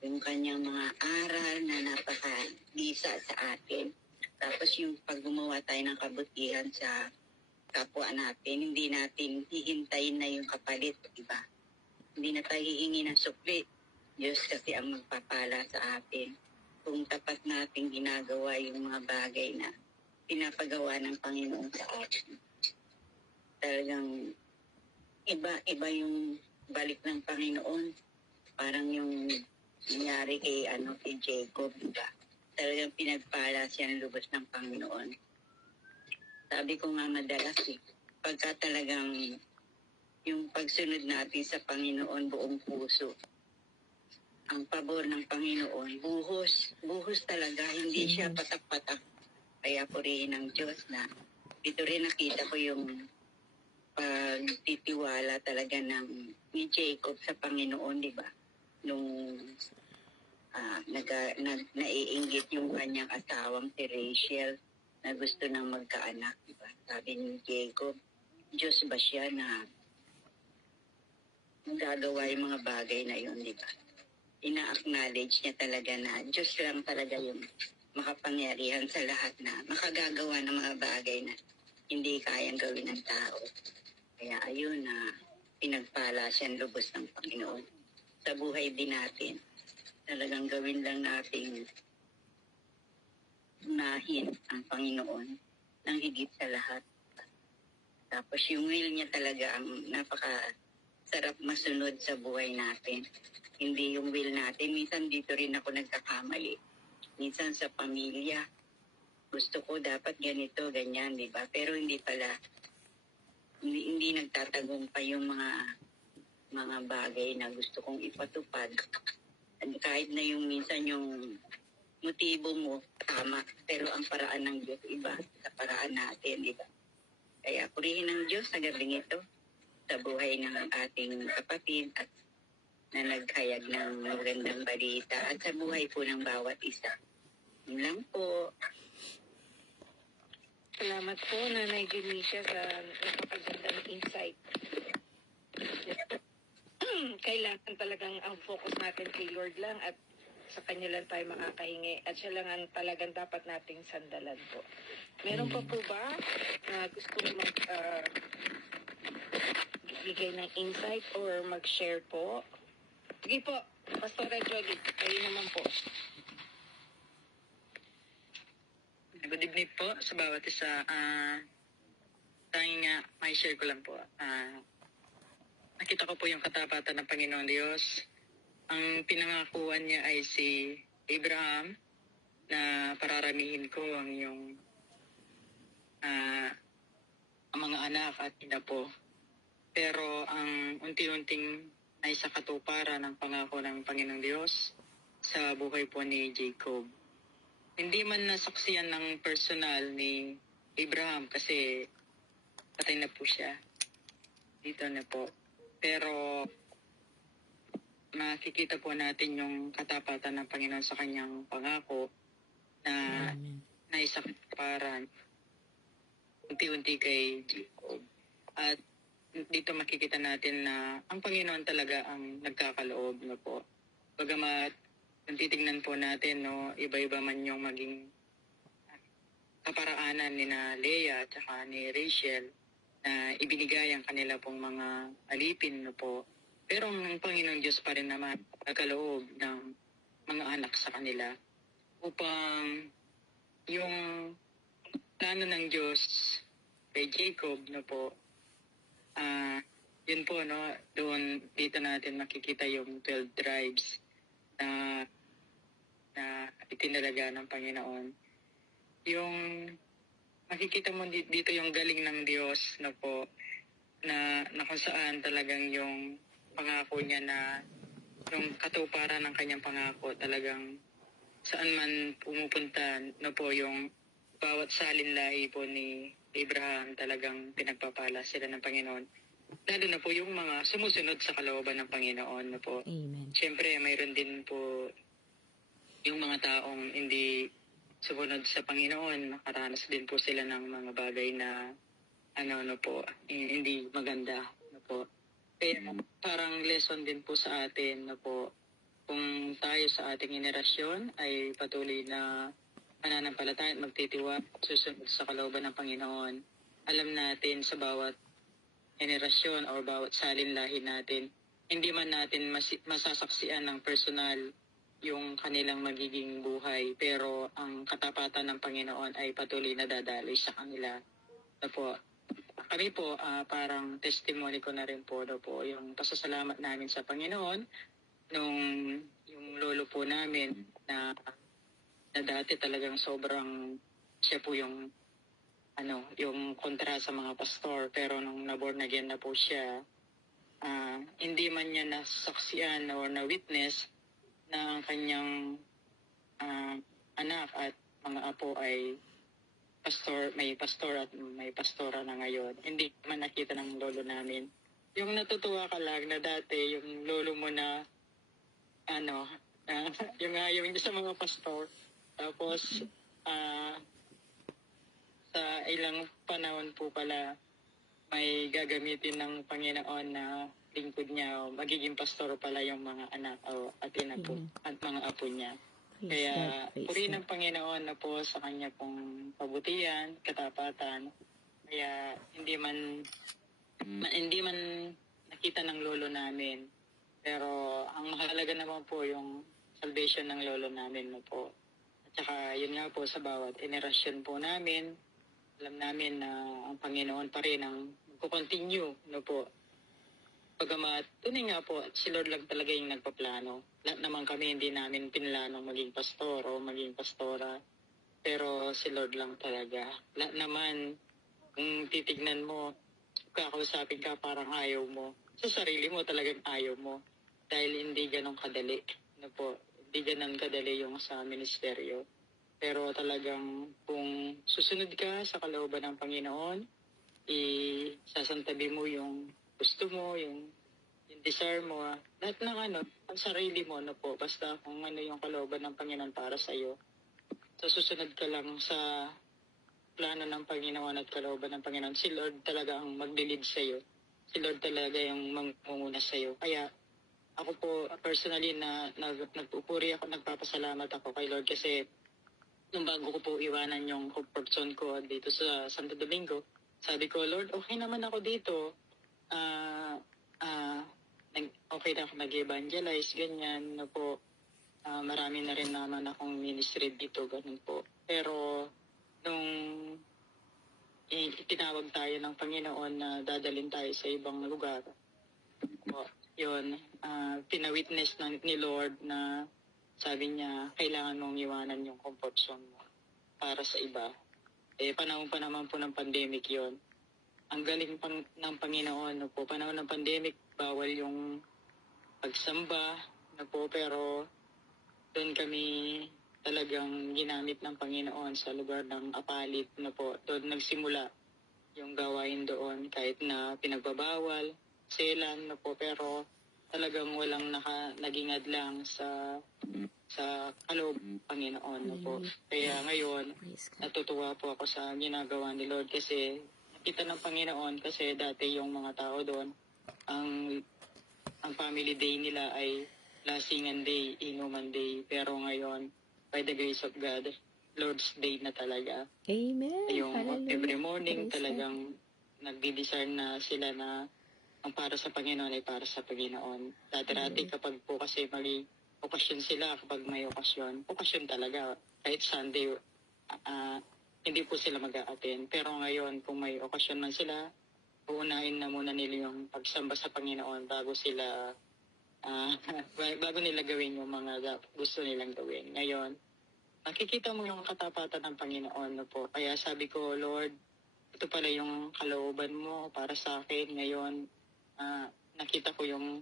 yung Kanyang mga aral na napaka-bisa sa atin. Tapos yung pag gumawa tayo ng kabutihan sa kapwa natin, hindi natin hihintayin na yung kapalit, diba? Hindi na tayo hihingi ng sukli. Diyos kasi ang magpapala sa atin. Kung tapat natin ginagawa yung mga bagay na pinapagawa ng Panginoon sa atin. Talagang iba yung balik ng Panginoon. Parang yung nangyari kay Jacob, diba? Talagang pinagpala siya ng lubos ng Panginoon. Sabi ko nga madalas pagka talagang yung pagsunod natin sa Panginoon buong puso, ang pabor ng Panginoon, buhos talaga, hindi siya patak-patak. Kaya purihin ng Diyos na dito rin nakita ko yung pagtitiwala talaga ni Jacob sa Panginoon, di ba? Nung naiinggit yung kanyang asawang si Rachel na gusto nang magkaanak, di ba? Sabi ni Jacob, Diyos ba siya na gagawa yung mga bagay na yun, di ba? Ina-acknowledge niya talaga na Diyos lang talaga yung makapangyarihan sa lahat na makagagawa ng mga bagay na hindi kayang gawin ng tao. Kaya ayun na pinagpala siya ng lubos ng Panginoon. Sa buhay din natin, talagang gawin lang nating unahin ang Panginoon ng higit sa lahat. Tapos yung will niya talaga ang napaka-sarap masunod sa buhay natin. Hindi yung will natin. Minsan dito rin ako nagkakamali. Minsan sa pamilya, gusto ko dapat ganito, ganyan, di ba? Pero hindi pala, hindi nagtatagumpay yung mga bagay na gusto kong ipatupad. Kahit na yung minsan yung motibo mo, tama. Pero ang paraan ng Diyos iba sa paraan natin, di ba? Kaya purihin ng Diyos sa gabing ito sa buhay ng ating kapatid at na naghayag ng magandang balita at sa buhay po ng bawat isa. Yun lang po. Salamat po, Nanay Junicia, sa napakagandang insight. Kailangan talagang ang focus natin kay Lord lang at sa Kanya lang tayo makakahingi at siya lang ang talagang dapat nating sandalan po. Meron pa po ba na gustong bigay ng insight or mag-share po? Sige po, Pastor Jogi, kayo naman po. Good evening po sa bawat isa. Tanging nga, may share ko lang po. Nakita ko po yung katapatan ng Panginoon Diyos. Ang pinangakuan niya ay si Abraham na pararamihin ko ang iyong ang mga anak at ina po. Pero ang unti-unting ay sa katuparan ng pangako ng Panginoong Diyos sa buhay po ni Jacob. Hindi man nasaksiyan ng personal ni Abraham kasi patay na po siya. Dito na po. Pero makikita po natin yung katapatan ng Panginoon sa kanyang pangako na naisakparan unti-unti kay Jacob. At dito makikita natin na ang Panginoon talaga ang nagkakaloob na po. Bagamat kung titignan po natin, no, iba-iba man yung maging kaparaanan ni na Leah at saka ni Rachel na ibinigay ang kanila pong mga alipin, no po. Pero ang Panginoon Diyos pa rin naman nagkaloob ng mga anak sa kanila. upang yung plano ng Diyos kay Jacob na po, yun po, no, dito natin makikita yung 12 tribes na itinalaga ng Panginoon. Yung makikita mo dito yung galing ng Diyos na po, na kung saan talagang yung pangako niya na yung katuparan ng kanyang pangako talagang saan man pumupunta na po yung bawat salinlahi po ni Abraham talagang pinagpapala sila ng Panginoon. Lalo na po yung mga sumusunod sa kalooban ng Panginoon na po. Amen. Siyempre, mayroon din po yung mga taong hindi sumunod sa Panginoon. Nakaranas din po sila ng mga bagay na hindi maganda na po. Kaya parang lesson din po sa atin na po kung tayo sa ating henerasyon ay patuloy na mananampalataya at magtitiwala susunod sa kalooban ng Panginoon. Alam natin sa bawat henerasyon o bawat salinlahi natin, hindi man natin masasaksian ng personal yung kanilang magiging buhay, pero ang katapatan ng Panginoon ay patuloy na dadaloy sa kanila. Na po, kami po, parang testimony ko na rin po, yung pasasalamat namin sa Panginoon nung yung lolo po namin na dati talagang sobrang siya po yung yung kontra sa mga pastor, pero nung naborn again na po siya, hindi man niya nasaksiyan o na-witness na ang kanyang anak at mga apo ay may pastor at may pastora na ngayon. Hindi man nakita ng lolo namin. Yung natutuwa ka lang na dati, yung lolo mo na yung ayaw niya sa mga pastor. Tapos, sa ilang panahon po pala, may gagamitin ng Panginoon na lingkod niya o magiging pastor pala yung mga anak o atina po at mga apo niya. Kaya purihin ng Panginoon na po sa kanya pong kabutihan, katapatan. Kaya hindi man nakita ng lolo namin. Pero ang mahalaga naman po yung salvation ng lolo namin na po. At saka yun nga po sa bawat generasyon po namin, alam namin na ang Panginoon pa rin ang magko-continue, no po. Pagamat, tunay nga po, si Lord lang talaga yung nagpaplano. Lahat naman kami, hindi namin pinlano maging pastor o maging pastora. Pero si Lord lang talaga. Lahat naman, kung titignan mo, kakausapin ka parang ayaw mo. Sa sarili mo talagang ayaw mo. Dahil hindi ganun kadali, no po. Hindi ganun kadali yung sa ministeryo. Pero talagang kung susunod ka sa kalooban ng Panginoon, isasantabi mo yung gusto mo, yung desire mo, lahat ng ang sarili mo, po, basta kung ano yung kalooban ng Panginoon para sa iyo. So susunod ka lang sa plano ng Panginoon at kalooban ng Panginoon. Si Lord talaga ang maglilid sa iyo. Si Lord talaga yung mangunguna sa iyo. Kaya ako po personally na nagpupuri ako, nagpapasalamat ako kay Lord kasi nung bago ko po iwanan yung comfort zone ko dito sa Santo Domingo, sabi ko, Lord, okay naman ako dito. Okay na ako mag-evangelize, ganyan na po. Marami na rin naman akong ministry dito, ganun po. Pero nung itinawag tayo ng Panginoon na dadalhin tayo sa ibang lugar, po, yun, pinawitness ni Lord na sabi niya, kailangan mong iwanan yung comfort zone mo para sa iba. Panahon pa naman po ng pandemic yon. Ang galing ng Panginoon, no po, panahon ng pandemic, bawal yung pagsamba, no po, pero doon kami talagang ginamit ng Panginoon sa lugar ng Apalit, no po. Doon nagsimula yung gawain doon, kahit na pinagbabawal, selan, no po, pero talagang walang naging adlang sa kaloob Panginoon, no po. Kaya ngayon, natutuwa po ako sa ginagawa ni Lord kasi nakita ng Panginoon kasi dati yung mga tao doon, ang family day nila ay lasingan day, inuman day. Pero ngayon, by the grace of God, Lord's Day na talaga. Amen. Yung Hallelujah. every morning Praise talagang nagdi-discern na sila na ang para sa Panginoon ay para sa Panginoon. Dati-dati kapag po kasi okasyon sila kapag may okasyon. Okasyon talaga. Kahit Sunday, hindi po sila mag-a-attend. Pero ngayon, kung may okasyon man sila, uunahin na muna nila yung pagsamba sa Panginoon bago sila bago nila gawin yung mga gusto nilang gawin. Ngayon, nakikita mo yung katapatan ng Panginoon, no po. Kaya sabi ko, Lord, ito pala yung kalooban mo para sa akin. Ngayon, nakita ko yung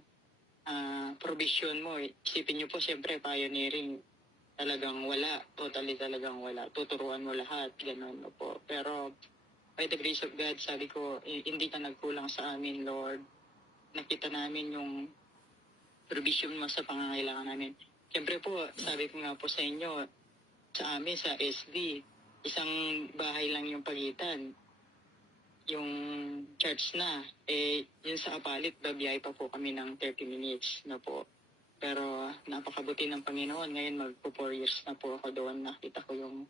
provision mo. Isipin niyo po, siyempre, pioneering, talagang wala. Totally talagang wala. Tuturuan mo lahat. Ganun, no po. Pero, by the grace of God, sabi ko, hindi ka nagkulang sa amin, Lord. Nakita namin yung provision mo sa pangangailangan namin. Siyempre po, sabi ko nga po sa inyo, sa amin, sa SD, isang bahay lang yung pagitan. Yung church na, yun sa Apalit, babiyay pa po kami ng 30 minutes na po. Pero napakabuti ng Panginoon. Ngayon magpo 4 years na po ako doon. Nakita ko yung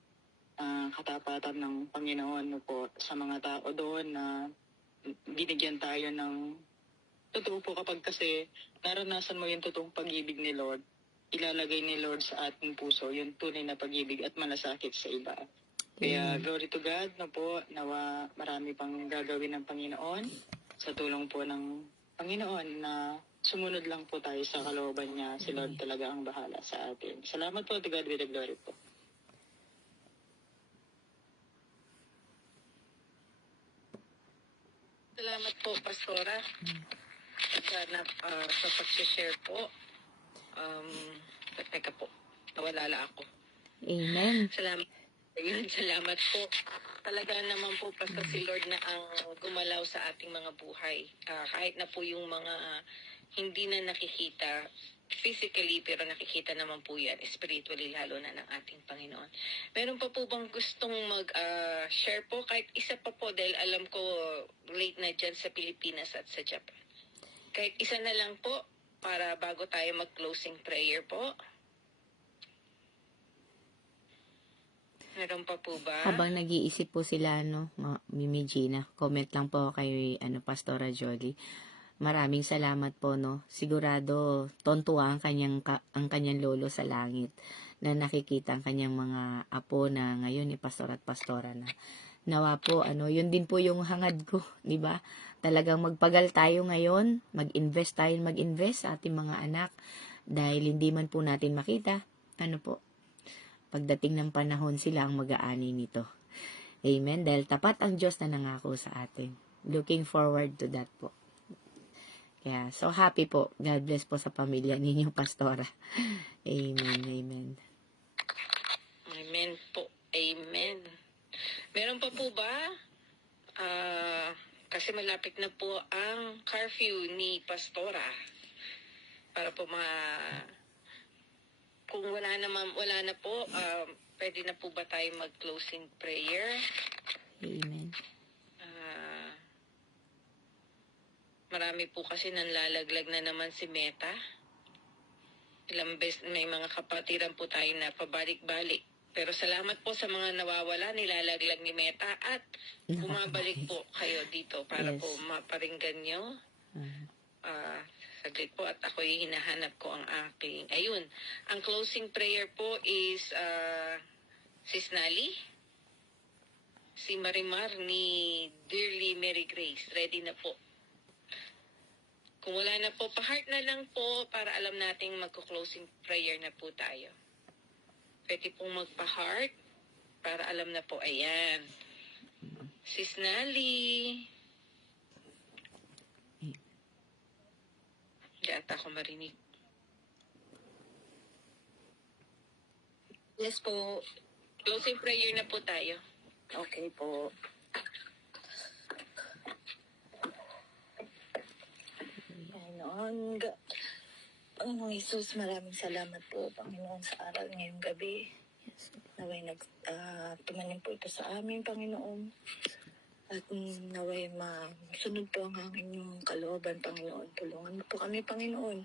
katapatan ng Panginoon no po, sa mga tao doon na binigyan tayo ng totoo po kapag kasi naranasan mo yung totoong pag-ibig ni Lord, ilalagay ni Lord sa ating puso yung tunay na pag-ibig at malasakit sa iba. Kaya glory to God na po, nawa marami pang gagawin ng Panginoon sa tulong po ng Panginoon na sumunod lang po tayo sa kalooban niya. Si Lord talaga ang bahala sa atin. Salamat po, to God be the glory po. Salamat po, Pastora. Sa pag-share po. Teka po, nawala ako. Amen. Salamat. Ayun, salamat po. Talaga naman po, basta si Lord na ang gumalaw sa ating mga buhay. Kahit na po yung mga hindi na nakikita physically, pero nakikita naman po yan spiritually, lalo na ng ating Panginoon. Meron pa po bang gustong mag-share po? Kahit isa pa po, dahil alam ko late na dyan sa Pilipinas at sa Japan. Kahit isa na lang po, para bago tayo mag-closing prayer po. Meron pa po ba? Habang nag-iisip po sila, Mimi Gina, comment lang po kay Pastora Jolly. Maraming salamat po, no. Sigurado tontuwa ang kanyang lolo sa langit na nakikita ang kanyang mga apo na ngayon ni pastor at pastora na. Nawa po, yun din po yung hangad ko, di ba? Talagang magpagal tayo ngayon, mag-invest sa ating mga anak dahil hindi man po natin makita, pagdating ng panahon sila ang mag-aani nito. Amen. Dahil tapat ang Diyos na nangako sa atin. Looking forward to that po. Kaya, so happy po. God bless po sa pamilya ninyo, Pastora. Amen. Amen. Amen po. Amen. Meron pa po ba? Kasi malapit na po ang curfew ni Pastora. Para po kung wala na po, pwede na po ba tayo mag-closing prayer? Amen. Marami po kasi nanlalaglag na naman si Meta. Ilang beses may mga kapatiran po tayo na pabalik-balik. Pero salamat po sa mga nawawala, nilalaglag ni Meta at bumabalik po kayo dito para po maparinggan nyo. Saglit po at ako'y hinahanap ko ang aking. Ayun, ang closing prayer po is Sis Nali, si Marimar ni Dearly Mary Grace. Ready na po. Kung wala na po, pa-heart na lang po para alam nating magko-closing prayer na po tayo. Pwede pong magpa-heart para alam na po. Ayan. Sis Nali. Hindi ata ako marinig. Yes po. Closing prayer na po tayo. Okay po. Panginoong Jesus, maraming salamat po, Panginoon, sa aral ngayong gabi. Naway tumanim po ito sa amin, Panginoon. At naway masunod po ang inyong kalooban, Panginoon. Tulungan mo po kami, Panginoon,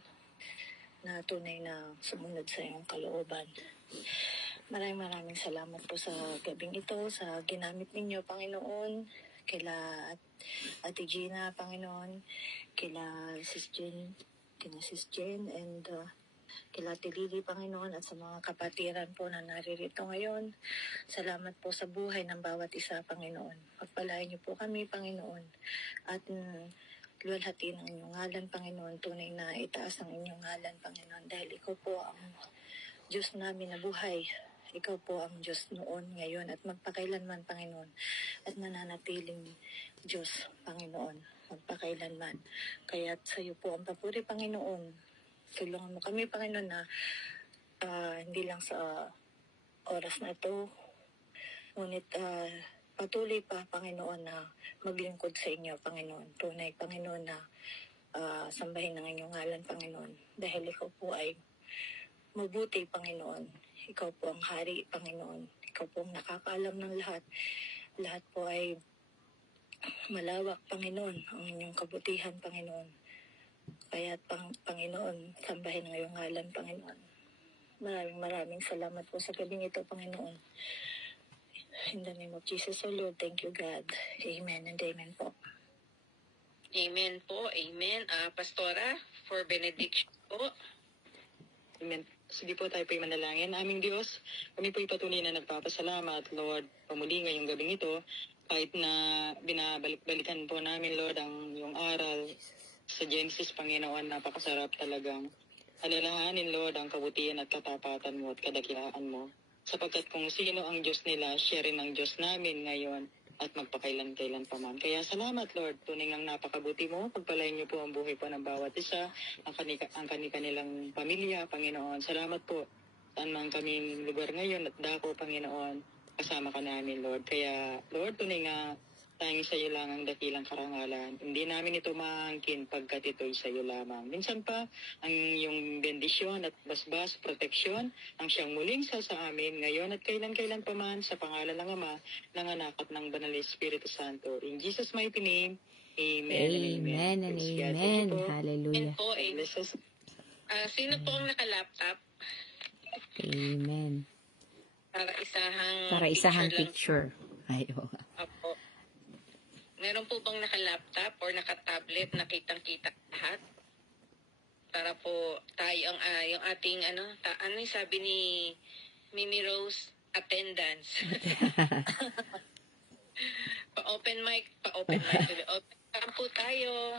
na tunay na sumunod sa iyong kalooban. Maraming salamat po sa gabing ito, sa ginamit ninyo, Panginoon. Kila Ate Gina, Panginoon. Kila Sis Jen, and kila Lily, Panginoon, at sa mga kapatiran po na naririto ngayon. Salamat po sa buhay ng bawat isa, Panginoon. Pagpalain niyo po kami, Panginoon. At luwalhati ng inyong ngalan, Panginoon. Tunay na itaas ang inyong ngalan, Panginoon. Dahil ikaw po ang Diyos namin na buhay. Ikaw po ang Diyos noon, ngayon, at magpakailanman, Panginoon. At nananatiling Diyos, Panginoon, magpakailanman. Kaya't sa iyo po ang papuri, Panginoon. Tulungan mo kami, Panginoon, na hindi lang sa oras na ito, ngunit patuloy pa, Panginoon, na maglingkod sa inyo, Panginoon. Tunay, Panginoon, na sambahin ng inyong ngalan, Panginoon. Dahil ikaw po ay mabuti, Panginoon. Ikaw po ang hari, Panginoon. Ikaw po ang nakakaalam ng lahat. Lahat po ay malawak, Panginoon, ang inyong kabutihan, Panginoon. Kaya, Panginoon, sambahin ng iyong ngalan, Panginoon. Maraming salamat po sa gabing ito, Panginoon. In the name of Jesus, O Lord, thank you, God. Amen and amen po. Amen po. Amen. Pastora, for benediction po. Amen. Sige po, tayo po'y manalangin. Aming Diyos, kami po'y patuloy na nagpapasalamat, Lord, pamuli ngayong gabing ito, kahit na binabalik-balikan po namin, Lord, ang iyong aral sa Genesis, Panginoon, napakasarap talagang alalahanin, Lord, ang kabutihan at katapatan mo at kadakilaan mo. Sapagkat kung sino ang Diyos nila, siya rin ang Diyos namin ngayon at magpakailan-kailan pa man. Kaya salamat, Lord, tunay ngang napakabuti mo. Pagpalain niyo po ang buhay po ng bawat isa, ang kanilang pamilya, Panginoon. Salamat po. Saan man kaming lugar ngayon at dako, Panginoon, kasama ka namin, Lord. Kaya, Lord, tunay nga tanging sa iyo lang ang dakilang karangalan. Hindi namin ito maangkin pagkat ito'y sa iyo lamang. Minsan pa, ang iyong bendisyon at basbas, proteksyon, ang siyang muling sa amin ngayon at kailan-kailan pa man sa pangalan ng Ama, ng Anak at ng Banal na Espiritu Santo. In Jesus' mighty name, Amen and Amen. Amen and Praise God. Thank amen. you po. Amen Hallelujah. po. God Amen. bless us. Sino po ang naka-laptop? Amen. Para Para isahang lang. picture. Ayo. Opo. Meron po bang naka-laptop or naka-tablet na kitang-kita lahat? Para po tayo ang yung ating ano yung sabi ni Mimi Rose, attendance. Pa-open mic. Open cam po tayo.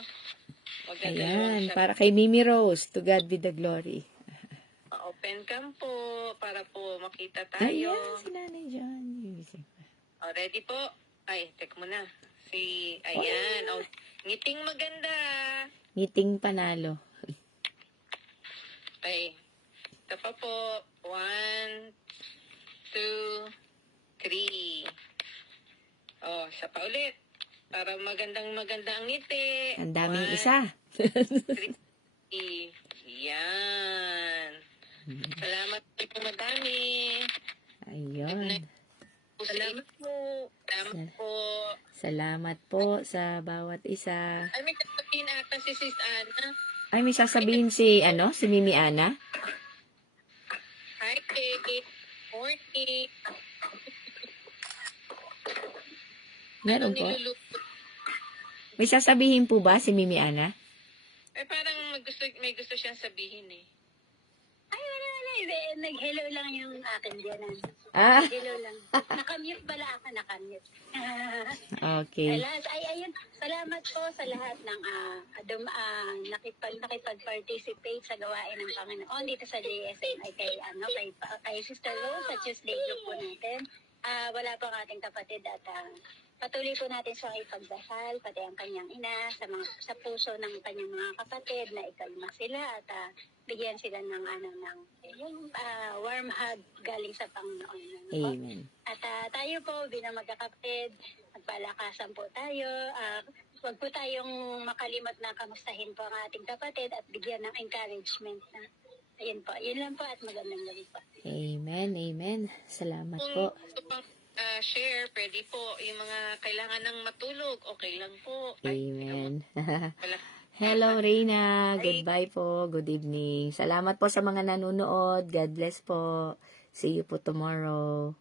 Ayan, para kay Mimi Rose. To God be the glory. Pa-open cam po para po makita tayo. Ayan, si Nanay John. Ready po? Ay, tek mo na. Ayan. Oh, ngiting maganda. Ngiting panalo. Okay. Ito pa po. 1, 2, 3. Oh, isa pa ulit. Para magandang ang ngiti. Ang daming 1, isa. 3. Yan. Salamat po madami. Ayun. Salamat po. Salamat po. Salamat po sa bawat isa. Ay, may sasabihin ata si Sis Ana. Ay, may sasabihin si Mimi Ana. Hi, Kate. Morning. Meron po. Niluluto? May sasabihin po ba si Mimi Ana? Parang may gusto siyang sabihin eh. Ay, wala. Nag-hello lang yung akin dyan. Ah, Hello lang. Nakamute pala ako, nakamute. okay. Ayun, salamat po sa lahat ng nakipag-participate sa gawain ng Panginoon dito sa JSM ay kay Sister Rose sa Tuesday group po natin. Wala pang ating kapatid at patuloy po natin sa ipagdasal, pati ang kanyang ina, sa puso ng kanyang mga kapatid na ikalma sila at bigyan sila ng warm hug galing sa Panginoon. Amen. At tayo po bilang magkakapatid, magpalakasan po tayo. Huwag po tayong makalimot na kamustahin po ang ating kapatid at bigyan ng encouragement na. Ayun po, yun lang po at magandang gabi po. Amen, amen. Salamat Kung po. gusto pang share, pwede po. Yung mga kailangan ng matulog, okay lang po. Amen. Wala. Hello, Reina. Goodbye po. Good evening. Salamat po sa mga nanonood. God bless po. See you po tomorrow.